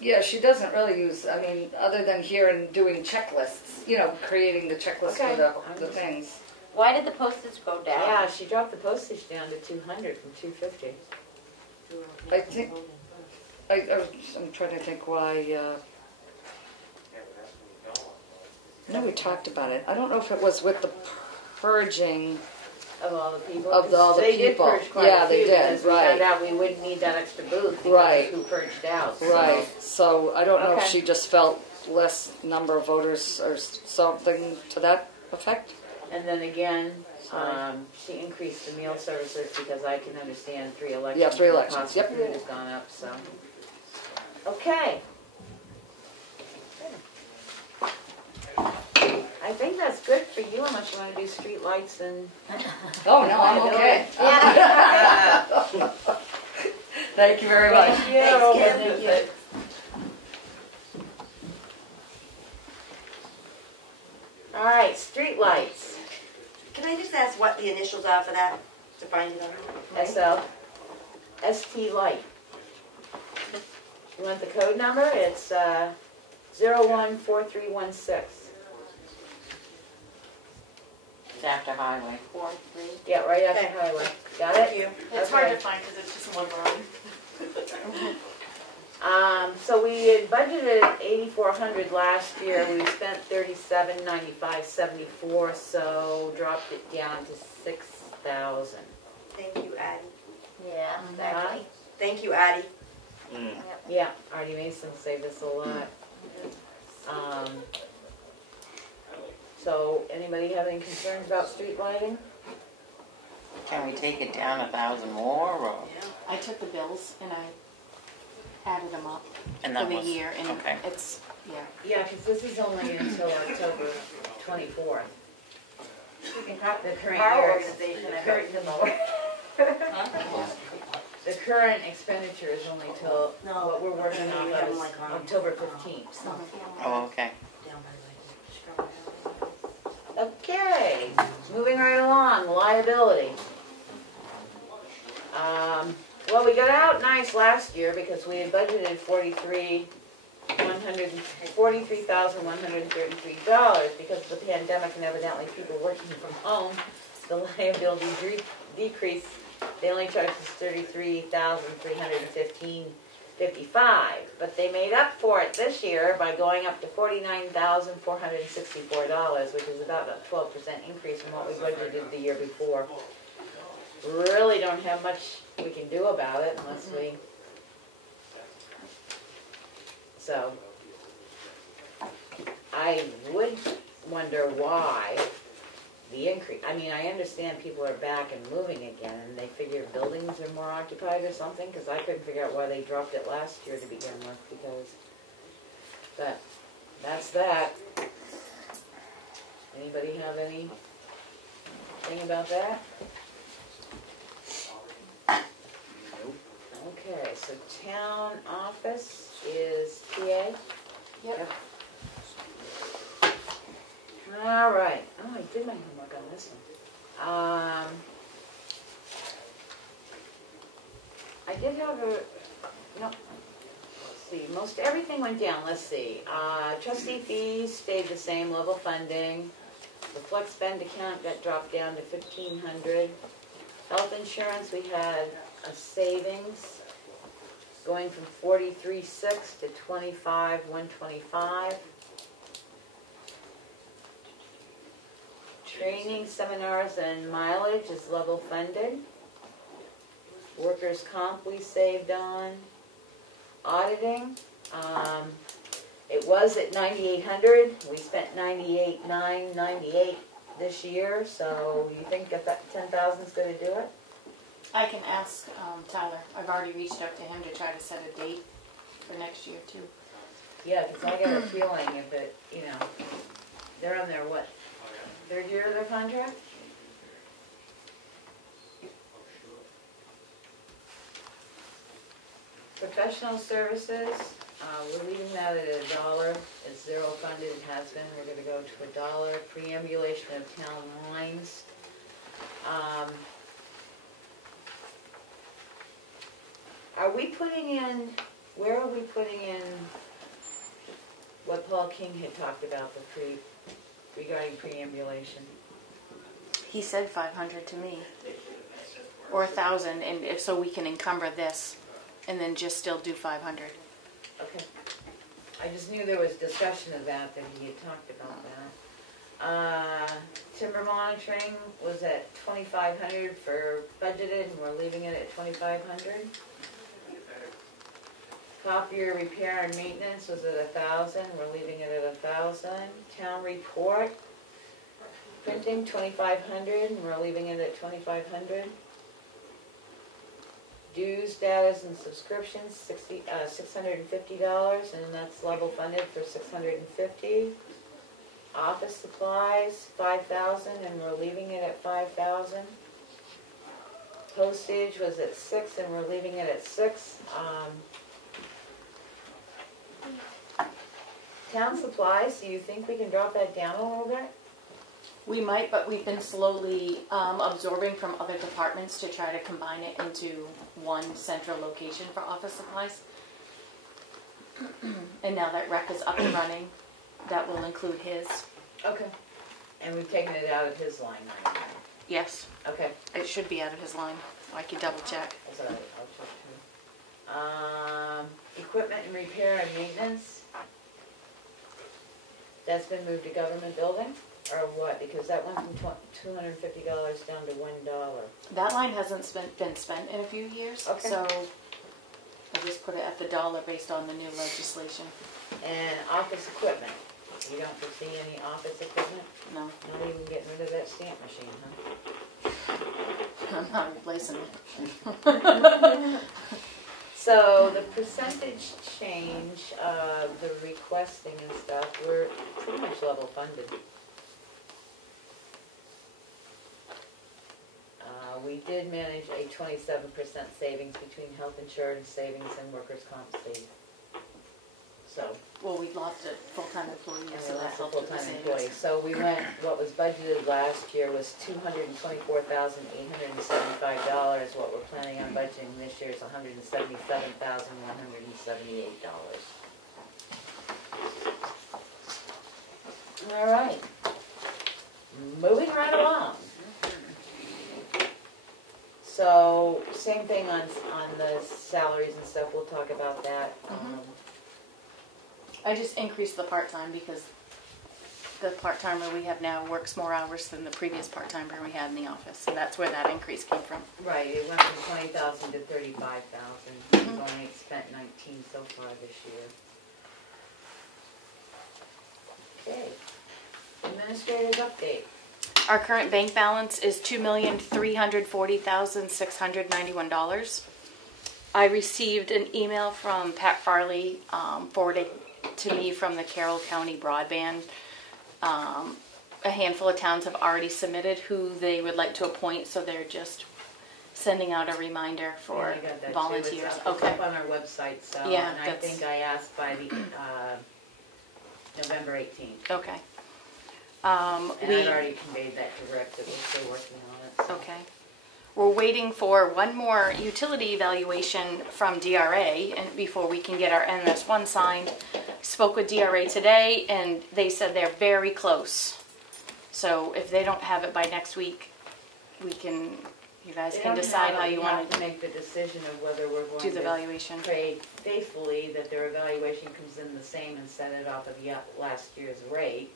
yeah, she doesn't really use. I mean, other than here and doing checklists. You know, creating the checklist for the things. Why did the postage go down? Yeah, she dropped the postage down to 200 from 250. I think. I'm trying to think why. No, we talked about it. I don't know if it was with the purging Of all the people? Of all the they people. Did purge quite Yeah, a they few did, because we right. found out we wouldn't need that extra booth because Right. who purged out. So. Right. So I don't know if Okay. she just felt less number of voters or something to that effect. And then again, she increased the meal services because I can understand 3 elections. Yeah, 3 the elections, cost yep. of food has gone up, so. Okay. I think that's good for you unless you want to do street lights and. Oh no, I'm okay. Yeah. Thank you very much. Thank you. All right, street lights. Can I just ask what the initials are for that, to find it on? SL. ST light. You want the code number? It's 014316. It's after highway. 4-3. Yeah, right after highway. Got it? Thank you. It's Okay. hard to find because it's just one line. So we had budgeted 8,400 last year. We spent 3795.74, so dropped it down to 1,000. Thank you, Addie. Yeah, exactly. Thank you, Addie. Yeah, Artie Mason saved us a lot. So, anybody have any concerns about street lighting? Can we take it down 1,000 more, or? I took the bills and I added them up And for that the was, year, and okay. it's, yeah. Yeah, because this is only until October 24th. The current Our year, organization, I current- voted lower. the current expenditure is only till, No, what we're working no, on you is haven't like mine. October 15th. So. Oh, okay. Down by like, Okay, moving right along, liability. Well, we got out nice last year because we had budgeted $43,133 because of the pandemic and evidently people working from home. The liability decreased. They only charged us $33,315.55, but they made up for it this year by going up to $49,464, which is about a 12% increase from what we budgeted the year before. Really don't have much we can do about it unless we... So, I would wonder why the increase. I mean, I understand people are back and moving again, and they figure buildings are more occupied or something, because I couldn't figure out why they dropped it last year to begin with, because... But, that's that. Anybody have anything about that? Okay, so town office is PA? Yep. All right. Oh, I did my homework on this one. I did have a, no, let's see, most everything went down. Let's see. Trustee fees stayed the same, level funding. The flex spend account got dropped down to $1,500. Health insurance, we had a savings going from $43,600 to $25,125. Training, seminars, and mileage is level funded. Workers' comp we saved on. Auditing, it was at $9,800. We spent $98,998 this year. So you think if that $10,000 is going to do it? I can ask Tyler. I've already reached out to him to try to set a date for next year too. Yeah, because I got a feeling if it, you know, they're on their what, third year of their contract? Professional services, we're leaving that at $1. It's zero funded, it has been. We're going to go to $1. Preambulation of town lines. Are we putting in, where are we putting in what Paul King had talked about regarding preambulation? He said 500 to me, or 1,000, and if so, we can encumber this, and then just still do 500. Okay. I just knew there was discussion of that he had talked about that. Timber monitoring was at $2,500 for budgeted, and we're leaving it at $2,500. Copier repair and maintenance was at $1,000. We're leaving it at $1,000. Town report printing $2,500, and we're leaving it at $2,500. Dues, data, and subscriptions $650, and that's level funded for $650. Office supplies $5,000, and we're leaving it at $5,000. Postage was at $6,000, and we're leaving it at $6,000. Town supplies, do you think we can drop that down a little bit? We might, but we've been slowly absorbing from other departments to try to combine it into one central location for office supplies. And now that rec is up and running, that will include his. Okay. And we've taken it out of his line right now. Yes. Okay. It should be out of his line. I can double check. That's all right, I'll check too. Equipment and repair and maintenance. That's been moved to government building. or what? Because that went from $250 down to $1. That line hasn't been spent in a few years, Okay. so I just put it at the dollar based on the new legislation. And office equipment. You don't foresee any office equipment? No, Not even getting rid of that stamp machine, huh? I'm not replacing it. So the percentage change of the requesting and stuff, we're pretty much level funded. We did manage a 27% savings between health insurance savings and workers' comp savings. So, Well, we lost a full-time employee, and we so that lost a helped with the full-time savings. employee. So we went, what was budgeted last year was $224,875. What we're planning on budgeting this year is $177,178. All right. Moving right along. So, same thing on the salaries and stuff, we'll talk about that. I just increased the part-time because the part-timer we have now works more hours than the previous part-timer we had in the office, and that's where that increase came from. Right, it went from 20,000 to 35,000. We've only spent 19 so far this year. Okay. Administrator's update. Our current bank balance is $2,340,691. I received an email from Pat Farley, forwarded to me from the Carroll County Broadband. A handful of towns have already submitted who they would like to appoint, so they're just sending out a reminder for I got that too. volunteers. It's Okay. up on our website, so, Yeah, and I that's- think I asked by the November 18th. Okay. And I've already conveyed that to Rick, that we're still working on it. So. Okay. We're waiting for one more utility evaluation from DRA and before we can get our NS1 signed. Spoke with DRA today and they said they're very close. So if they don't have it by next week, you guys They can don't decide have how it. you We want have to to make the decision of whether we're going do the to evaluation. pray faithfully that their evaluation comes in the same and set it off of last year's rate.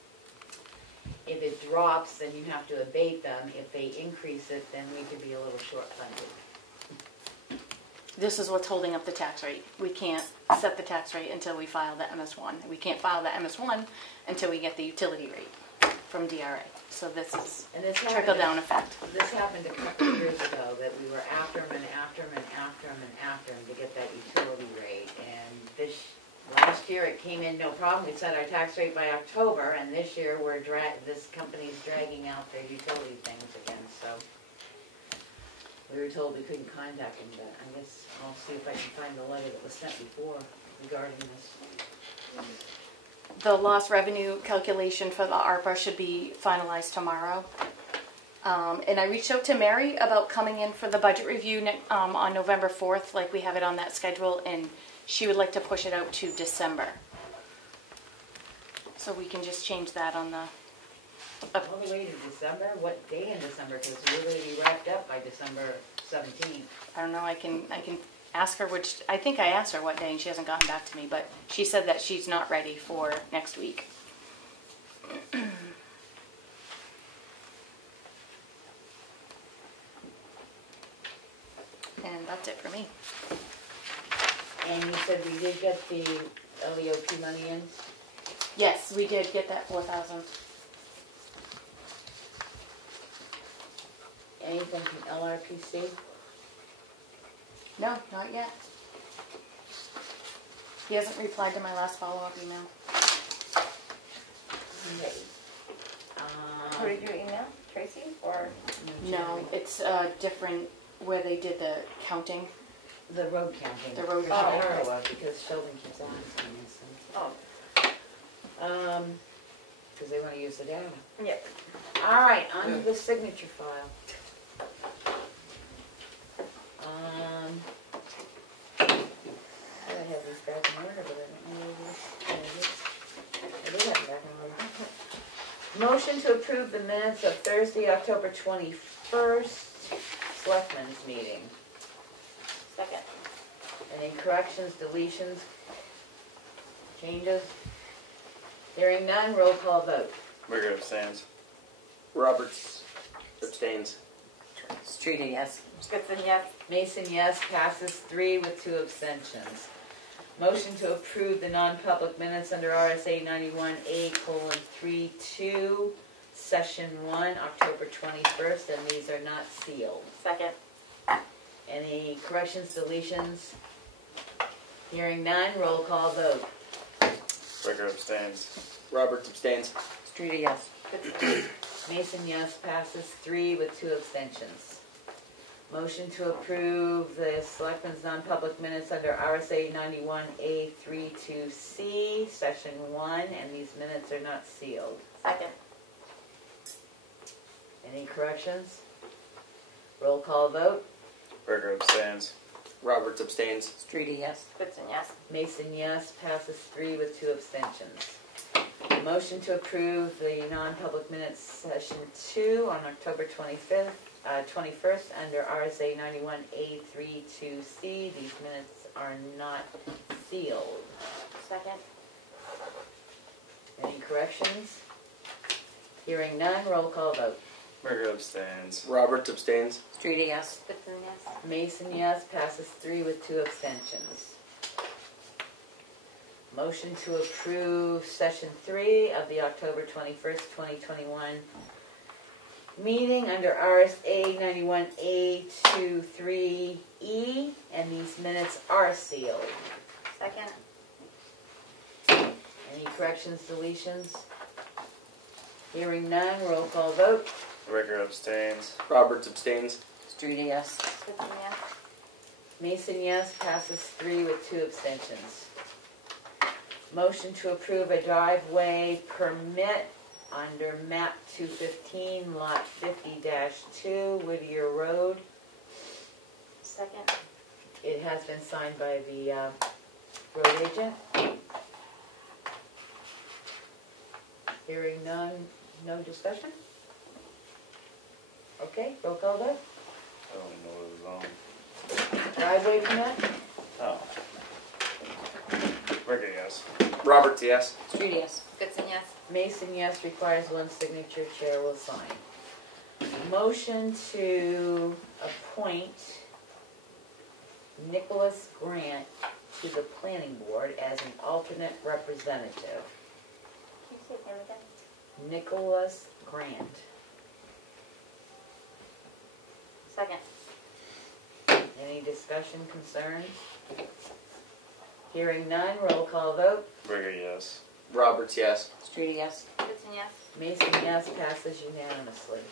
If it drops, then you have to abate them. If they increase it, then we could be a little short-funded. This is what's holding up the tax rate. We can't set the tax rate until we file the MS1. We can't file the MS1 until we get the utility rate from DRA. So this is trickle-down effect. This happened a couple of years ago, that we were after them and after them and after them and after them to get that utility rate. And last year it came in no problem. We set our tax rate by October, and this year this company's dragging out their utility things again. So we were told we couldn't contact them, but I guess I'll see if I can find the letter that was sent before regarding this. The lost revenue calculation for the ARPA should be finalized tomorrow. And I reached out to Mary about coming in for the budget review on November 4th, like we have it on that schedule, and she would like to push it out to December. So we can just change that on the... All the way to December? What day in December? Because we're going to be wrapped up by December 17th. I don't know, I can ask her I think I asked her what day and she hasn't gotten back to me, but she said that she's not ready for next week. And that's it for me. And you said we did get the LEOP money in? Yes, we did get that 4,000. Anything from LRPC? No, not yet. He hasn't replied to my last follow-up email. Okay. Who did you email? Tracy or? No, it's different where they did the counting. The road counting. The road counting. counting. Because Sheldon keeps asking me, so. Oh. Because they want to use the data. Yep. All right, on to the signature file. I have these back in order, but I don't know where this. I do have them back in order. Motion to approve the minutes of Thursday, October 21st, Selectmen's meeting. Second. Any corrections, deletions, changes? Hearing none, roll call vote. Rigger abstains. Roberts abstains. Streeter, yes. Goodson, yes. Mason, yes. Passes 3 with 2 abstentions. Motion to approve the non-public minutes under RSA 91A:32, Session 1, October 21st, and these are not sealed. Second. Any corrections, deletions? Hearing none, roll call vote. Ricker abstains. Roberts abstains. Streeter, yes. Goodson, Mason, yes. Passes 3 with 2 abstentions. Motion to approve the Selectmen's non-public minutes under RSA 91A:32C, Session 1, and these minutes are not sealed. second. Any corrections? Roll call vote. Ricker abstains. Roberts abstains. Streeter, yes. Goodson, yes. Mason, yes. Passes 3 with 2 abstentions. Motion to approve the non-public minutes, Session 2, on October 21st, under RSA 91A:32C. These minutes are not sealed. Second. Any corrections? Hearing none, roll call vote. Ricker abstains. Roberts abstains. Streeter, yes. Goodson, yes. Mason, yes. Passes 3 with 2 abstentions. Motion to approve Session 3 of the October 21st, 2021 meeting under RSA 91A:23E, and these minutes are sealed. Second. Any corrections, deletions? Hearing none, roll call vote. Ricker abstains. Roberts abstains. Streeter, yes. Goodson, yes. Mason, yes. Passes 3 with 2 abstentions. Motion to approve a driveway permit under map 215, lot 50-2, Whittier Road. Second. It has been signed by the road agent. Hearing none, no discussion? Okay, roll call vote. I don't know what was on. Driveway permit? Oh. Ricker, yes. Roberts, yes. Streeter, yes. Goodson, yes. Mason, yes. Requires 1 signature. Chair will sign. Motion to appoint Nicholas Grant to the planning board as an alternate representative. Can you say his name again? Nicholas Grant. Second. Any discussion, concerns? Hearing none, roll call vote. Ricker, yes. Roberts, yes. Streeter, yes. Goodson, yes. Mason, yes. Passes unanimously.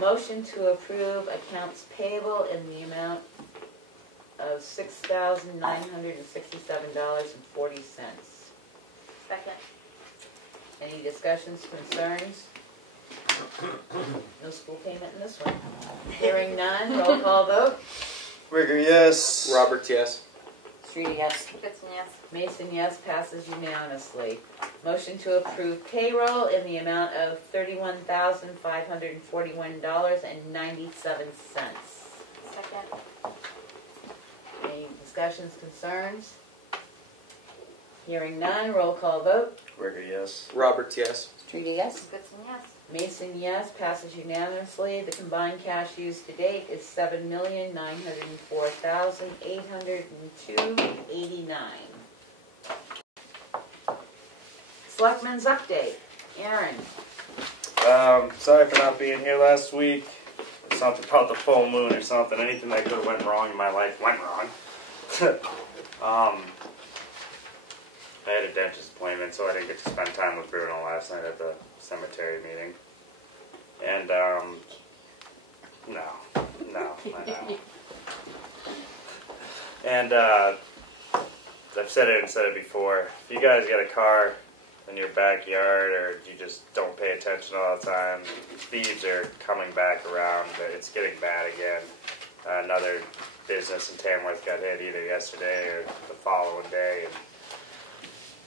Motion to approve accounts payable in the amount of $6,967.40. Second. Any discussions, concerns? No school payment in this one. Hearing none, roll call vote. Ricker, yes. Roberts, yes. Streeter, yes. Goodson, yes. Mason, yes. Passes unanimously. Motion to approve payroll in the amount of $31,541.97. Second. Any discussions, concerns? Hearing none, roll call vote. Ricker, yes. Roberts, yes. Streeter, yes. Goodson, yes. Mason, yes. Passes unanimously. The combined cash used to date is $7,904,802.89. Selectmen's update. Aaron. Sorry for not being here last week. Something about the full moon or something. Anything that could have went wrong in my life went wrong. I had a dentist appointment, so I didn't get to spend time with Bruno last night at the cemetery meeting. And, no, I know. And, I've said it and said it before. If you guys got a car in your backyard, or you just don't pay attention all the time, thieves are coming back around. It's getting bad again. Another business in Tamworth got hit either yesterday or the following day. And,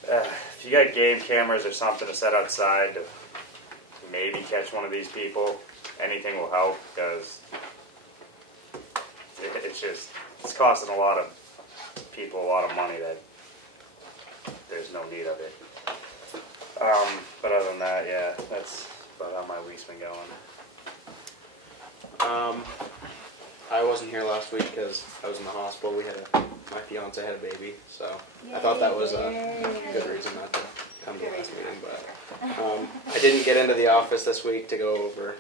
if you got game cameras or something to set outside to maybe catch one of these people, anything will help, because it's costing a lot of people a lot of money that there's no need of it. But other than that, yeah, that's about how my week's been going. I wasn't here last week because I was in the hospital. My fiance had a baby, so I thought that was a good reason not to come to the last meeting. But I didn't get into the office this week to go over,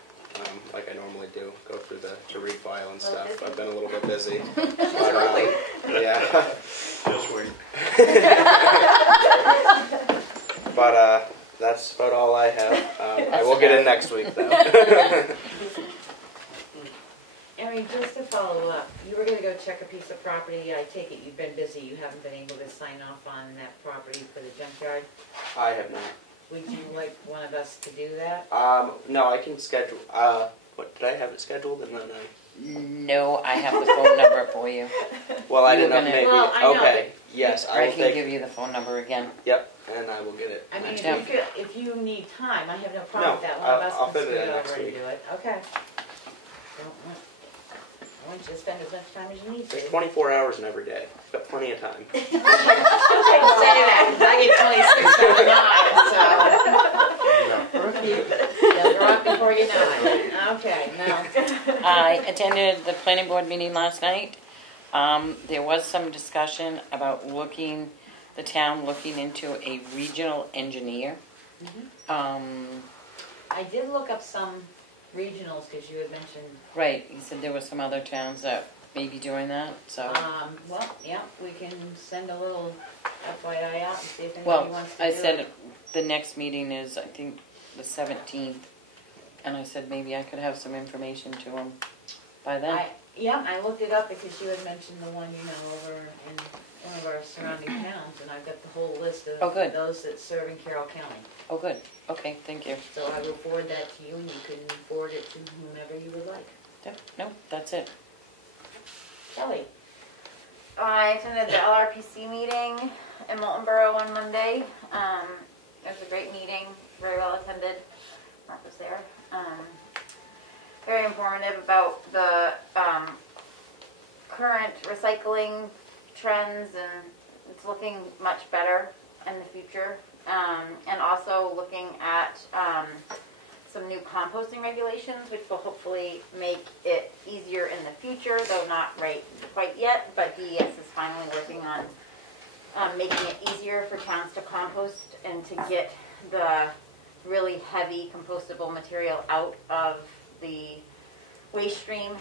like I normally do, go through to read file and stuff. I've been a little bit busy. But, yeah. Just wait. But that's about all I have. I will get in next week, though. Erin, just to follow up, you were gonna go check a piece of property. I take it you've been busy. You haven't been able to sign off on that property for the junkyard. I have not. Would you like one of us to do that? No, I can schedule. What did I have it scheduled and then No, I have the phone number for you. Well, I You didn't were know gonna- maybe. Well, I know, Okay. Yes, I I will can take. give you the phone number again. Yep, and I will get it. I mean, next if week. if you need time, I have no problem with No, that. One of us I'll can fit it scoot in over next and week. do it. Okay. I want you to spend as much time as you need to. There's 24 hours in every day. I've got plenty of time. I can say that because I get 26 on mine, so. They'll drop before you know it. Okay, now. I attended the planning board meeting last night. There was some discussion about the town looking into a regional engineer. I did look up some regionals because you had mentioned. Right, he said there were some other towns that may be doing that, so. Well, yeah, we can send a little FYI out and see if anybody Well, wants to I do said it. the next meeting is, I think, the 17th. And I said maybe I could have some information to him by then. I looked it up because you had mentioned the one, over in one of our surrounding towns, and I've got the whole list of those that serve in Carroll County. Oh, good. Okay, thank you. So I will forward that to you, and you can forward it to whomever you would like. Yep, no, that's it. Kelly? I attended the LRPC meeting in Molten Borough on Monday. It was a great meeting, very well attended. Mark was there. Very informative about the current recycling trends, and it's looking much better in the future. And also looking at some new composting regulations, which will hopefully make it easier in the future, though not quite yet. But DES is finally working on making it easier for towns to compost and to get the really heavy compostable material out of the waste stream.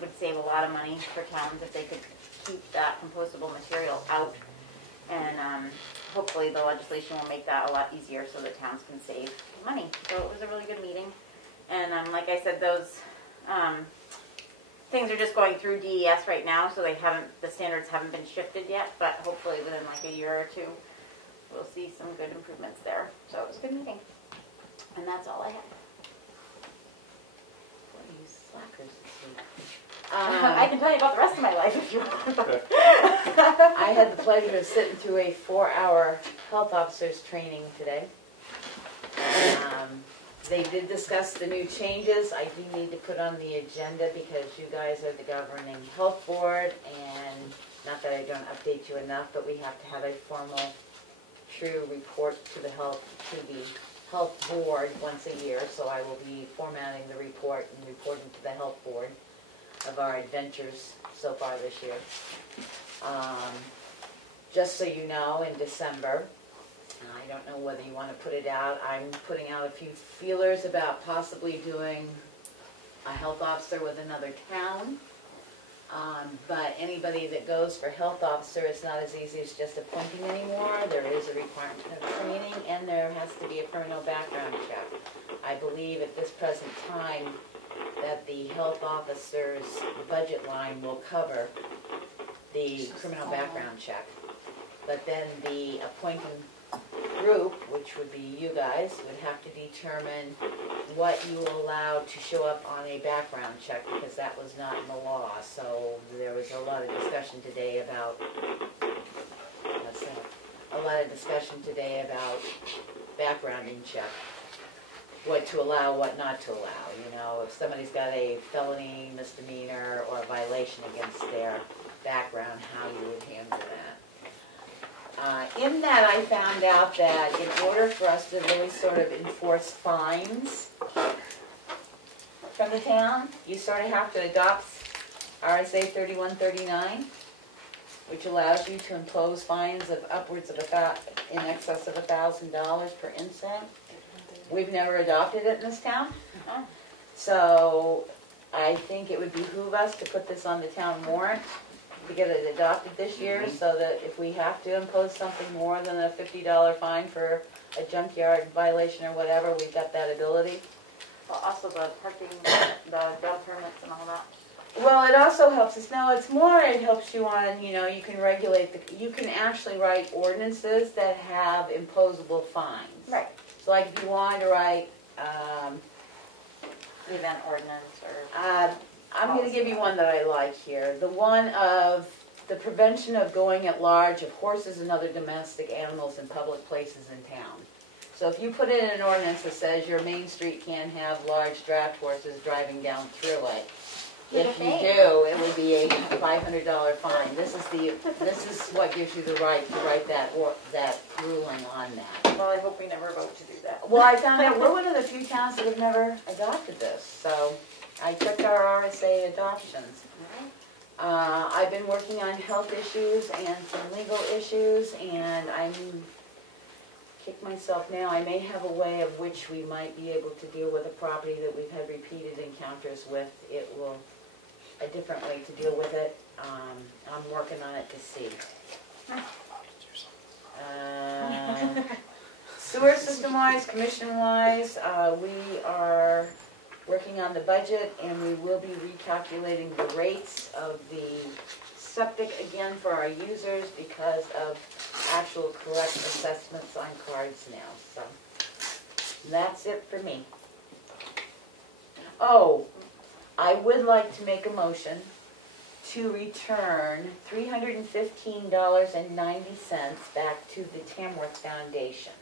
Would save a lot of money for towns if they could keep that compostable material out. And hopefully the legislation will make that a lot easier so that towns can save money. So it was a really good meeting. And like I said, those things are just going through DES right now, so the standards haven't been shifted yet, but hopefully within like a year or two, we'll see some good improvements there. So it was a good meeting. And that's all I have. What are you slackers this week? I can tell you about the rest of my life if you want. I had the pleasure of sitting through a 4-hour health officers training today. They did discuss the new changes. I do need to put on the agenda because you guys are the governing health board, and not that I don't update you enough, but we have to have a formal, true report to the health board once a year. So I will be formatting the report and reporting to the health board of our adventures so far this year. Just so you know, in December, I don't know whether you want to put it out, I'm putting out a few feelers about possibly doing a health officer with another town. But anybody that goes for health officer, it's not as easy as just appointing anymore. There is a requirement of training, and there has to be a criminal background check. I believe at this present time that the health officer's budget line will cover the criminal background check. But then the appointing group, which would be you guys, would have to determine what you allow to show up on a background check, because that was not in the law. So there was a lot of discussion today about backgrounding check. What to allow, what not to allow. You know, if somebody's got a felony, misdemeanor, or a violation against their background, how you would handle that. In that, I found out that in order for us to really sort of enforce fines from the town, you sort of have to adopt RSA 3139, which allows you to impose fines of upwards of in excess of $1,000 per incident. We've never adopted it in this town, so I think it would behoove us to put this on the town warrant to get it adopted this year, so that if we have to impose something more than a $50 fine for a junkyard violation or whatever, we've got that ability. Well, also the parking, the dog permits and all that. Well, it also helps us, now it's more, it helps you on, you know, you can regulate, you can actually write ordinances that have imposable fines. Right. So like if you wanted to write, Event ordinance or... I'm going to give you one that I like here. The one of the prevention of going at large of horses and other domestic animals in public places in town. So if you put in an ordinance that says your main street can't have large draft horses driving down through it, if you do, it would be a $500 fine. This is what gives you the right to write that ruling on that. Well, I hope we never vote to do that. Well, I found out we're one of the few towns that have never adopted this, so I took our RSA adoptions. I've been working on health issues and some legal issues, and I'm kick myself now. I may have a way of which we might be able to deal with a property that we've had repeated encounters with. It will a different way to deal with it. I'm working on it to see. Sewer system-wise, commission-wise, we are working on the budget, and we will be recalculating the rates of the septic again for our users because of actual correct assessments on cards now. So that's it for me. Oh, I would like to make a motion to return $315.90 back to the Tamworth Foundation.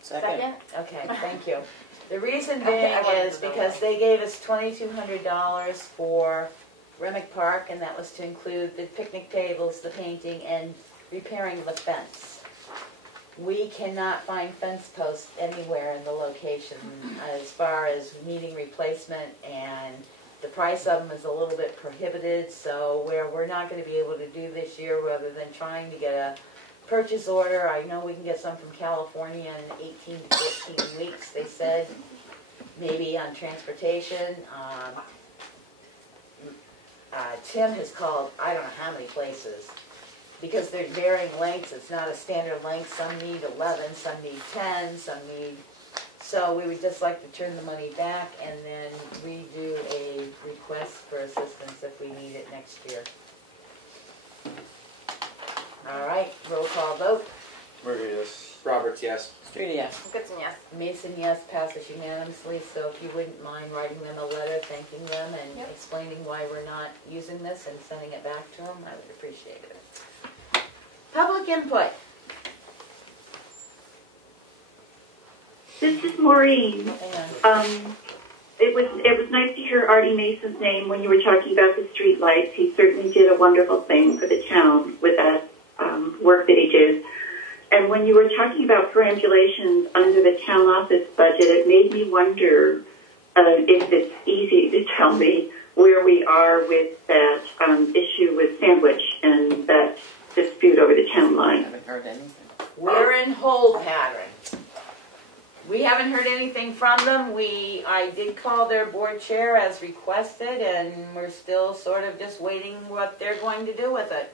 Second. Okay, thank you. The reason being is because they gave us $2,200 for Remick Park, and that was to include the picnic tables, the painting, and repairing the fence. We cannot find fence posts anywhere in the location as far as needing replacement, and the price of them is a little bit prohibited, so we're not going to be able to do this year rather than trying to get a purchase order. I know we can get some from California in 18 to 14 weeks, they said, maybe on transportation. Tim has called, I don't know how many places, because they're varying lengths. It's not a standard length. Some need 11, some need 10, some need... So we would just like to turn the money back and then redo a request for assistance if we need it next year. All right, roll call vote. Murray, yes. Roberts, yes. Streeter, yes. Goodson, yes. Mason, yes, passes unanimously. So if you wouldn't mind writing them a letter thanking them and explaining why we're not using this and sending it back to them, I would appreciate it. Public input. This is Maureen. It was nice to hear Artie Mason's name when you were talking about the street lights. He certainly did a wonderful thing for the town with that work that he did. And when you were talking about perambulations under the town office budget, it made me wonder if it's easy to tell me where we are with that issue with Sandwich and that dispute over the town line. I haven't heard anything. We're in hold pattern. We haven't heard anything from them. I did call their board chair as requested, and we're still sort of just waiting what they're going to do with it.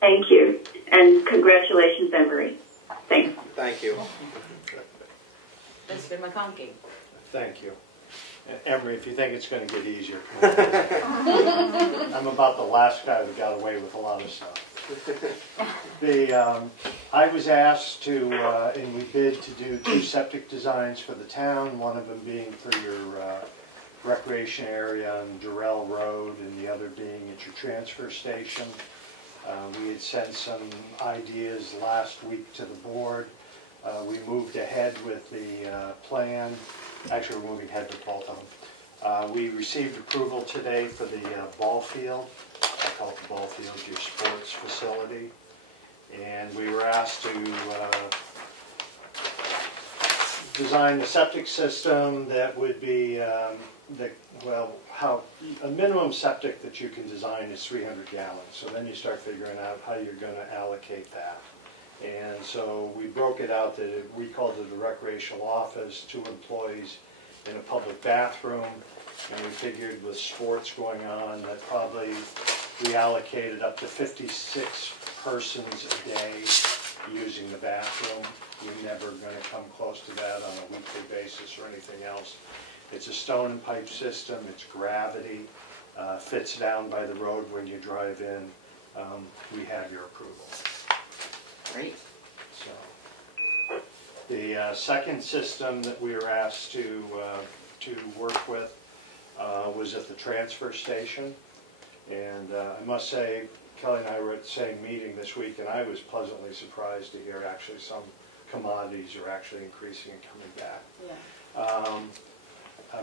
Thank you. And congratulations, Emery. Thanks. Thank you. Mr. McConkey. Thank you. Emery, if you think it's going to get easier, I'm about the last guy that got away with a lot of stuff. I was asked to, and we bid to do 2 septic designs for the town, one of them being for your recreation area on Durrell Road, and the other being at your transfer station. We had sent some ideas last week to the board. We moved ahead with the plan. Actually, we're moving ahead with both of them. We received approval today for the ball field. I call it the ball field, your sports facility. And we were asked to design a septic system that would be, a minimum septic that you can design is 300 gallons. So then you start figuring out how you're going to allocate that. And so we broke it out that we called it a recreational office, 2 employees in a public bathroom. And we figured with sports going on that probably we allocated up to 56 persons a day using the bathroom. We're never going to come close to that on a weekly basis or anything else. It's a stone and pipe system, it's gravity, fits down by the road when you drive in. We have your approval. Great. So, the second system that we were asked to work with was at the transfer station. And I must say, Kelly and I were at the same meeting this week, and I was pleasantly surprised to hear actually some commodities are actually increasing and coming back. Yeah.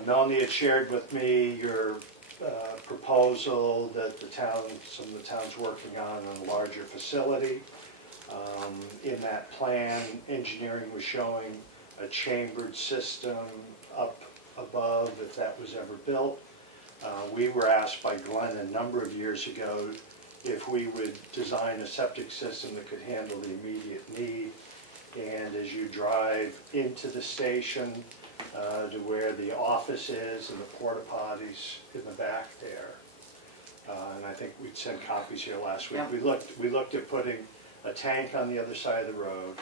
Melanie had shared with me your proposal that some of the town's working on a larger facility. In that plan, engineering was showing a chambered system up above if that was ever built. We were asked by Glenn a number of years ago if we would design a septic system that could handle the immediate need. And as you drive into the station to where the office is and the porta potties in the back there, and I think we'd sent copies here last week. Yeah. We looked at putting a tank on the other side of the road,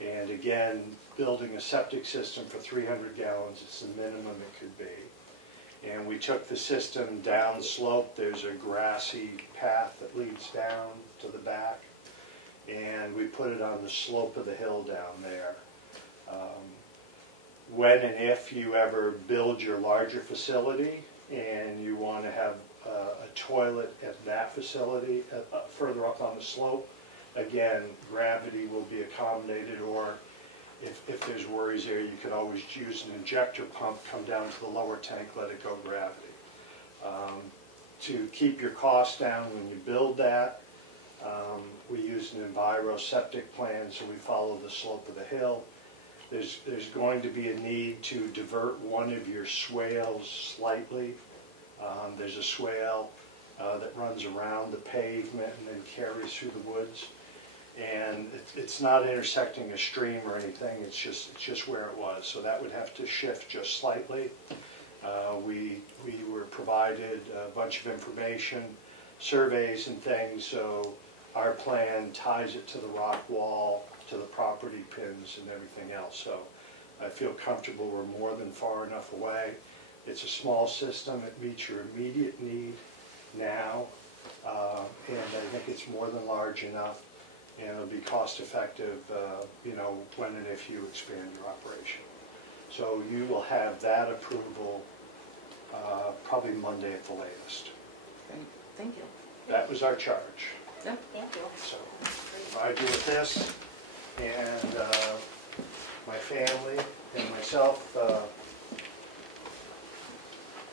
and again building a septic system for 300 gallons. It's the minimum it could be. And we took the system down slope. There's a grassy path that leads down to the back, and we put it on the slope of the hill down there. When and if you ever build your larger facility and you want to have a toilet at that facility further up on the slope, again, gravity will be accommodated, or if there's worries there, you could always use an injector pump, come down to the lower tank, let it go gravity. To keep your costs down when you build that, we use an enviro septic plan, so we follow the slope of the hill. There's going to be a need to divert one of your swales slightly. There's a swale that runs around the pavement and then carries through the woods. And it's not intersecting a stream or anything, it's just where it was. So that would have to shift just slightly. We were provided a bunch of information, surveys and things, so our plan ties it to the rock wall, to the property pins and everything else. So I feel comfortable we're more than far enough away. It's a small system, it meets your immediate need now, and I think it's more than large enough, and it'll be cost effective, when and if you expand your operation. So you will have that approval probably Monday at the latest. Great, thank you. That was our charge. Yeah, thank you. So I do with this, and my family and myself,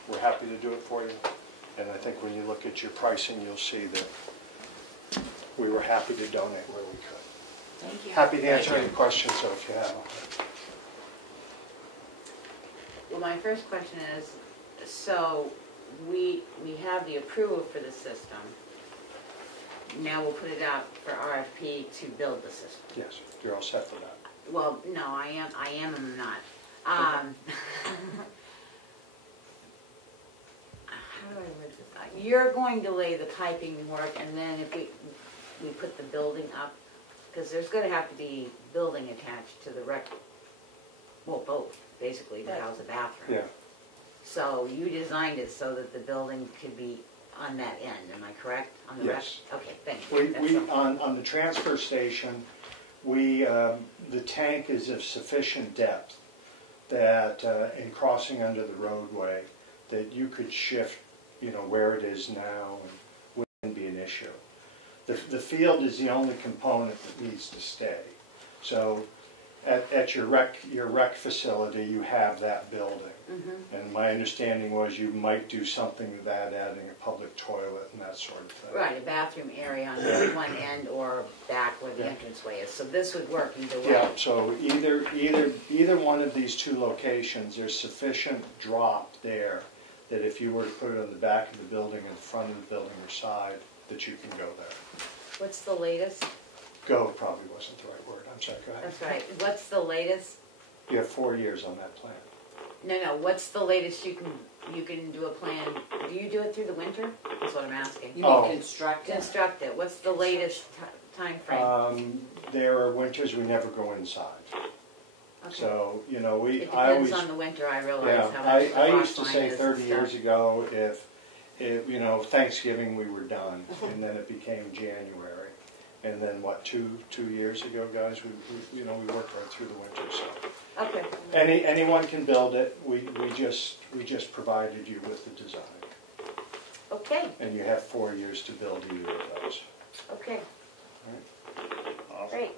we're happy to do it for you. And I think when you look at your pricing, you'll see that we were happy to donate where we could. Thank you. Happy to answer any questions, so if you have them. Well, my first question is, so we have the approval for the system. Now we'll put it out for RFP to build the system. Yes, you're all set for that. Well, no, I am and I'm not. Okay. How do I word this? You're going to lay the piping work, and then if we put the building up, because there's going to have to be building attached to the well, both, basically, to house a bathroom. Yeah. So you designed it so that the building could be on that end, am I correct? On the Yes. Okay, thank you. On the transfer station, the tank is of sufficient depth that in crossing under the roadway, that you could shift, where it is now, and wouldn't be an issue. The field is the only component that needs to stay. So at your rec facility, you have that building. And my understanding was you might do something to that, adding a public toilet and that sort of thing. Right, a bathroom area on one end or back where the entranceway is. So this would work either way. Yeah, so either one of these two locations, there's sufficient drop there that if you were to put it on the back of the building, in the front of the building or side, that you can go there. What's the latest? Go probably wasn't the right word. I'm sorry, go ahead. That's right. What's the latest? You have 4 years on that plan. No, what's the latest you can do a plan? Do you do it through the winter? That's what I'm asking. You mean construct it? Construct it. What's the latest time frame? There are winters we never go inside. Okay. So, It depends on the winter, I realize how much the I frost used to line say is 30 and years stuff. ago, if Thanksgiving we were done, and then it became January. And then what, two years ago, guys, we worked right through the winter, so. Okay. Anyone can build it, we just provided you with the design. Okay, And you have 4 years to build either of those. okay. All right. Great.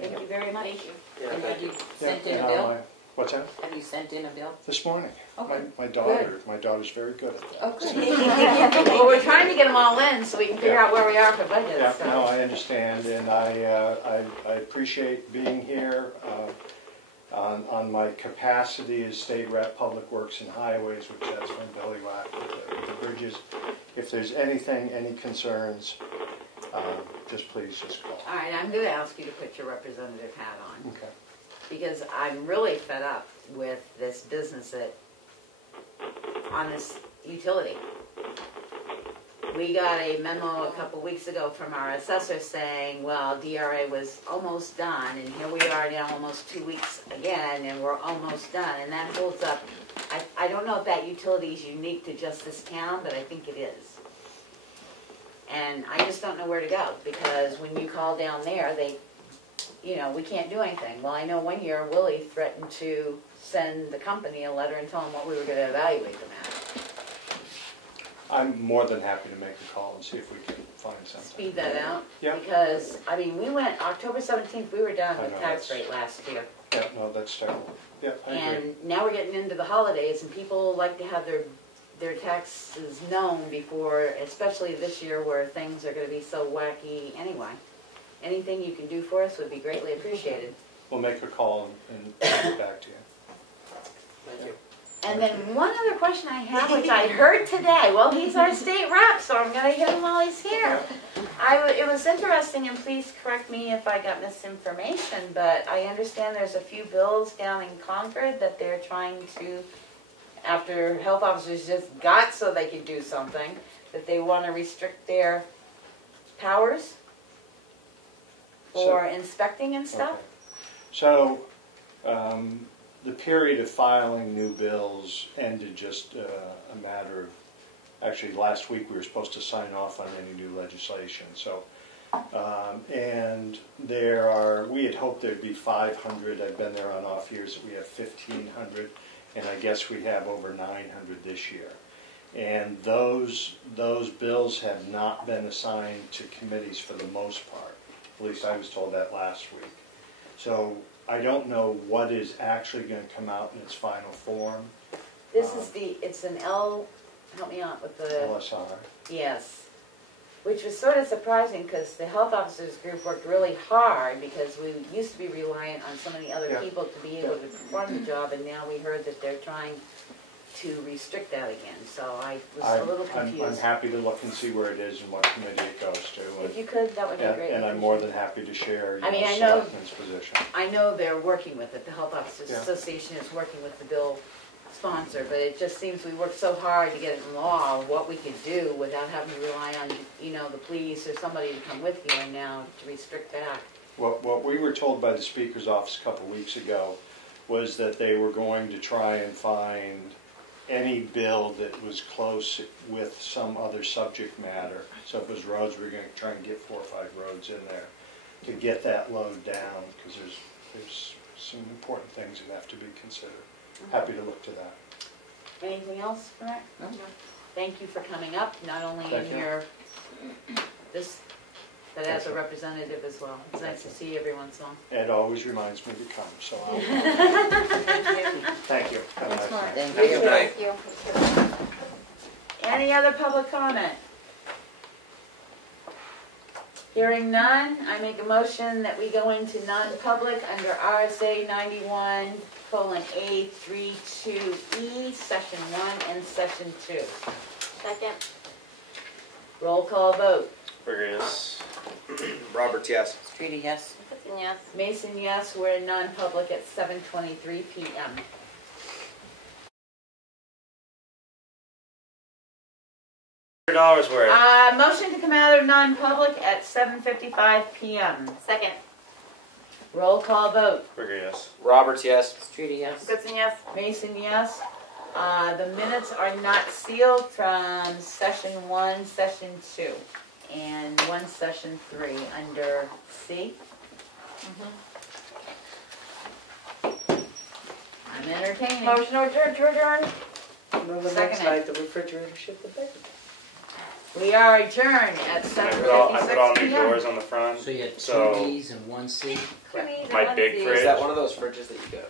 Thank you very much. Thank you. Yeah, And thank have you you. sent in Yeah, a bill? What's that? Have you sent in a bill? This morning. Okay. My daughter's very good at that. Okay. Well, we're trying to get them all in so we can figure out where we are for budgets. Yeah, so. no, I understand, and I appreciate being here on my capacity as State Rep Public Works and Highways, which that's from Billy Wack with the bridges. If there's any concerns, just please just call. All right, I'm going to ask you to put your representative hat on. Okay. Because I'm really fed up with this business on this utility. We got a memo a couple weeks ago from our assessor saying, well, DRA was almost done, and here we are now almost 2 weeks again, and we're almost done, and that holds up. I don't know if that utility is unique to just this town, but I think it is. And I just don't know where to go, because when you call down there, we can't do anything. Well, I know one year Willie threatened to send the company a letter and tell them what we were going to evaluate them at. I'm more than happy to make a call and see if we can find something. Speed that out. Yeah. Because, we went, October 17th, we were done I with know, tax that's- rate last year. Yeah, no, that's terrible. Yeah, I agree. And now we're getting into the holidays, and people like to have their taxes known before, especially this year where things are going to be so wacky anyway. Anything you can do for us would be greatly appreciated. We'll make a call and get back to you. Thank you. And then one other question I have, which I heard today. Well, he's our state rep, so I'm going to hit him while he's here. It was interesting, and please correct me if I got misinformation, but I understand there's a few bills down in Concord that they're trying to, after health officers just got so they could do something, that they want to restrict their powers for inspecting and stuff. Okay. So, the period of filing new bills ended just a matter of, actually last week we were supposed to sign off on any new legislation. So, and we had hoped there'd be 500. I've been there on off years that we have 1,500, and I guess we have over 900 this year. And those bills have not been assigned to committees for the most part. At least I was told that last week. So I don't know what is actually going to come out in its final form. This is it's an help me out with the... LSR. Yes. Which was sort of surprising because the health officers group worked really hard because we used to be reliant on so many other people to be able to perform the job, and now we heard that they're trying to restrict that again. So I was a little confused. I'm happy to look and see where it is and what committee it goes to. If you could, that would be great. And I'm more than happy to share I know Selectmen's position. I know they're working with it. The Health Officers Association is working with the bill sponsor, but it just seems we worked so hard to get it in law what we could do without having to rely on the police or somebody to come with you, and now to restrict that. What we were told by the Speaker's office a couple weeks ago was that they were going to try and find any bill that was close with some other subject matter. So if it was roads, we were going to try and get 4 or 5 roads in there to get that load down, because there's some important things that have to be considered. Happy to look to that. Anything else for that? No. Thank you for coming up, not only Thank in you. this but as a representative as well. It's nice to see everyone, so. Ed always reminds me to come, so I'll. Thank you. Have a nice night. Thank Good night. Thank you. Any other public comment? Hearing none, I make a motion that we go into non-public under RSA 91:A32E, Section 1 and Section 2. Second. Roll call vote. Burgess. Roberts, yes. Streety, yes. Hudson, yes. Mason, yes. We're in non-public at 7:23 p.m. $100 worth. Motion to come out of non-public at 7:55 p.m. Second. Roll call vote. Burger, yes. Roberts, yes. Streety, yes. Hudson, yes. Mason, yes. The minutes are not sealed from session 1, session 2, and 1, session 3 under C. I'm entertaining. Motion to adjourn. Remember Second next it. night, the refrigerator shipped the bacon. We are adjourned at I put 7:56 all new p.m. doors on the front. So you had two So- B's and one C? My big Is fridge. that one of those fridges that you got?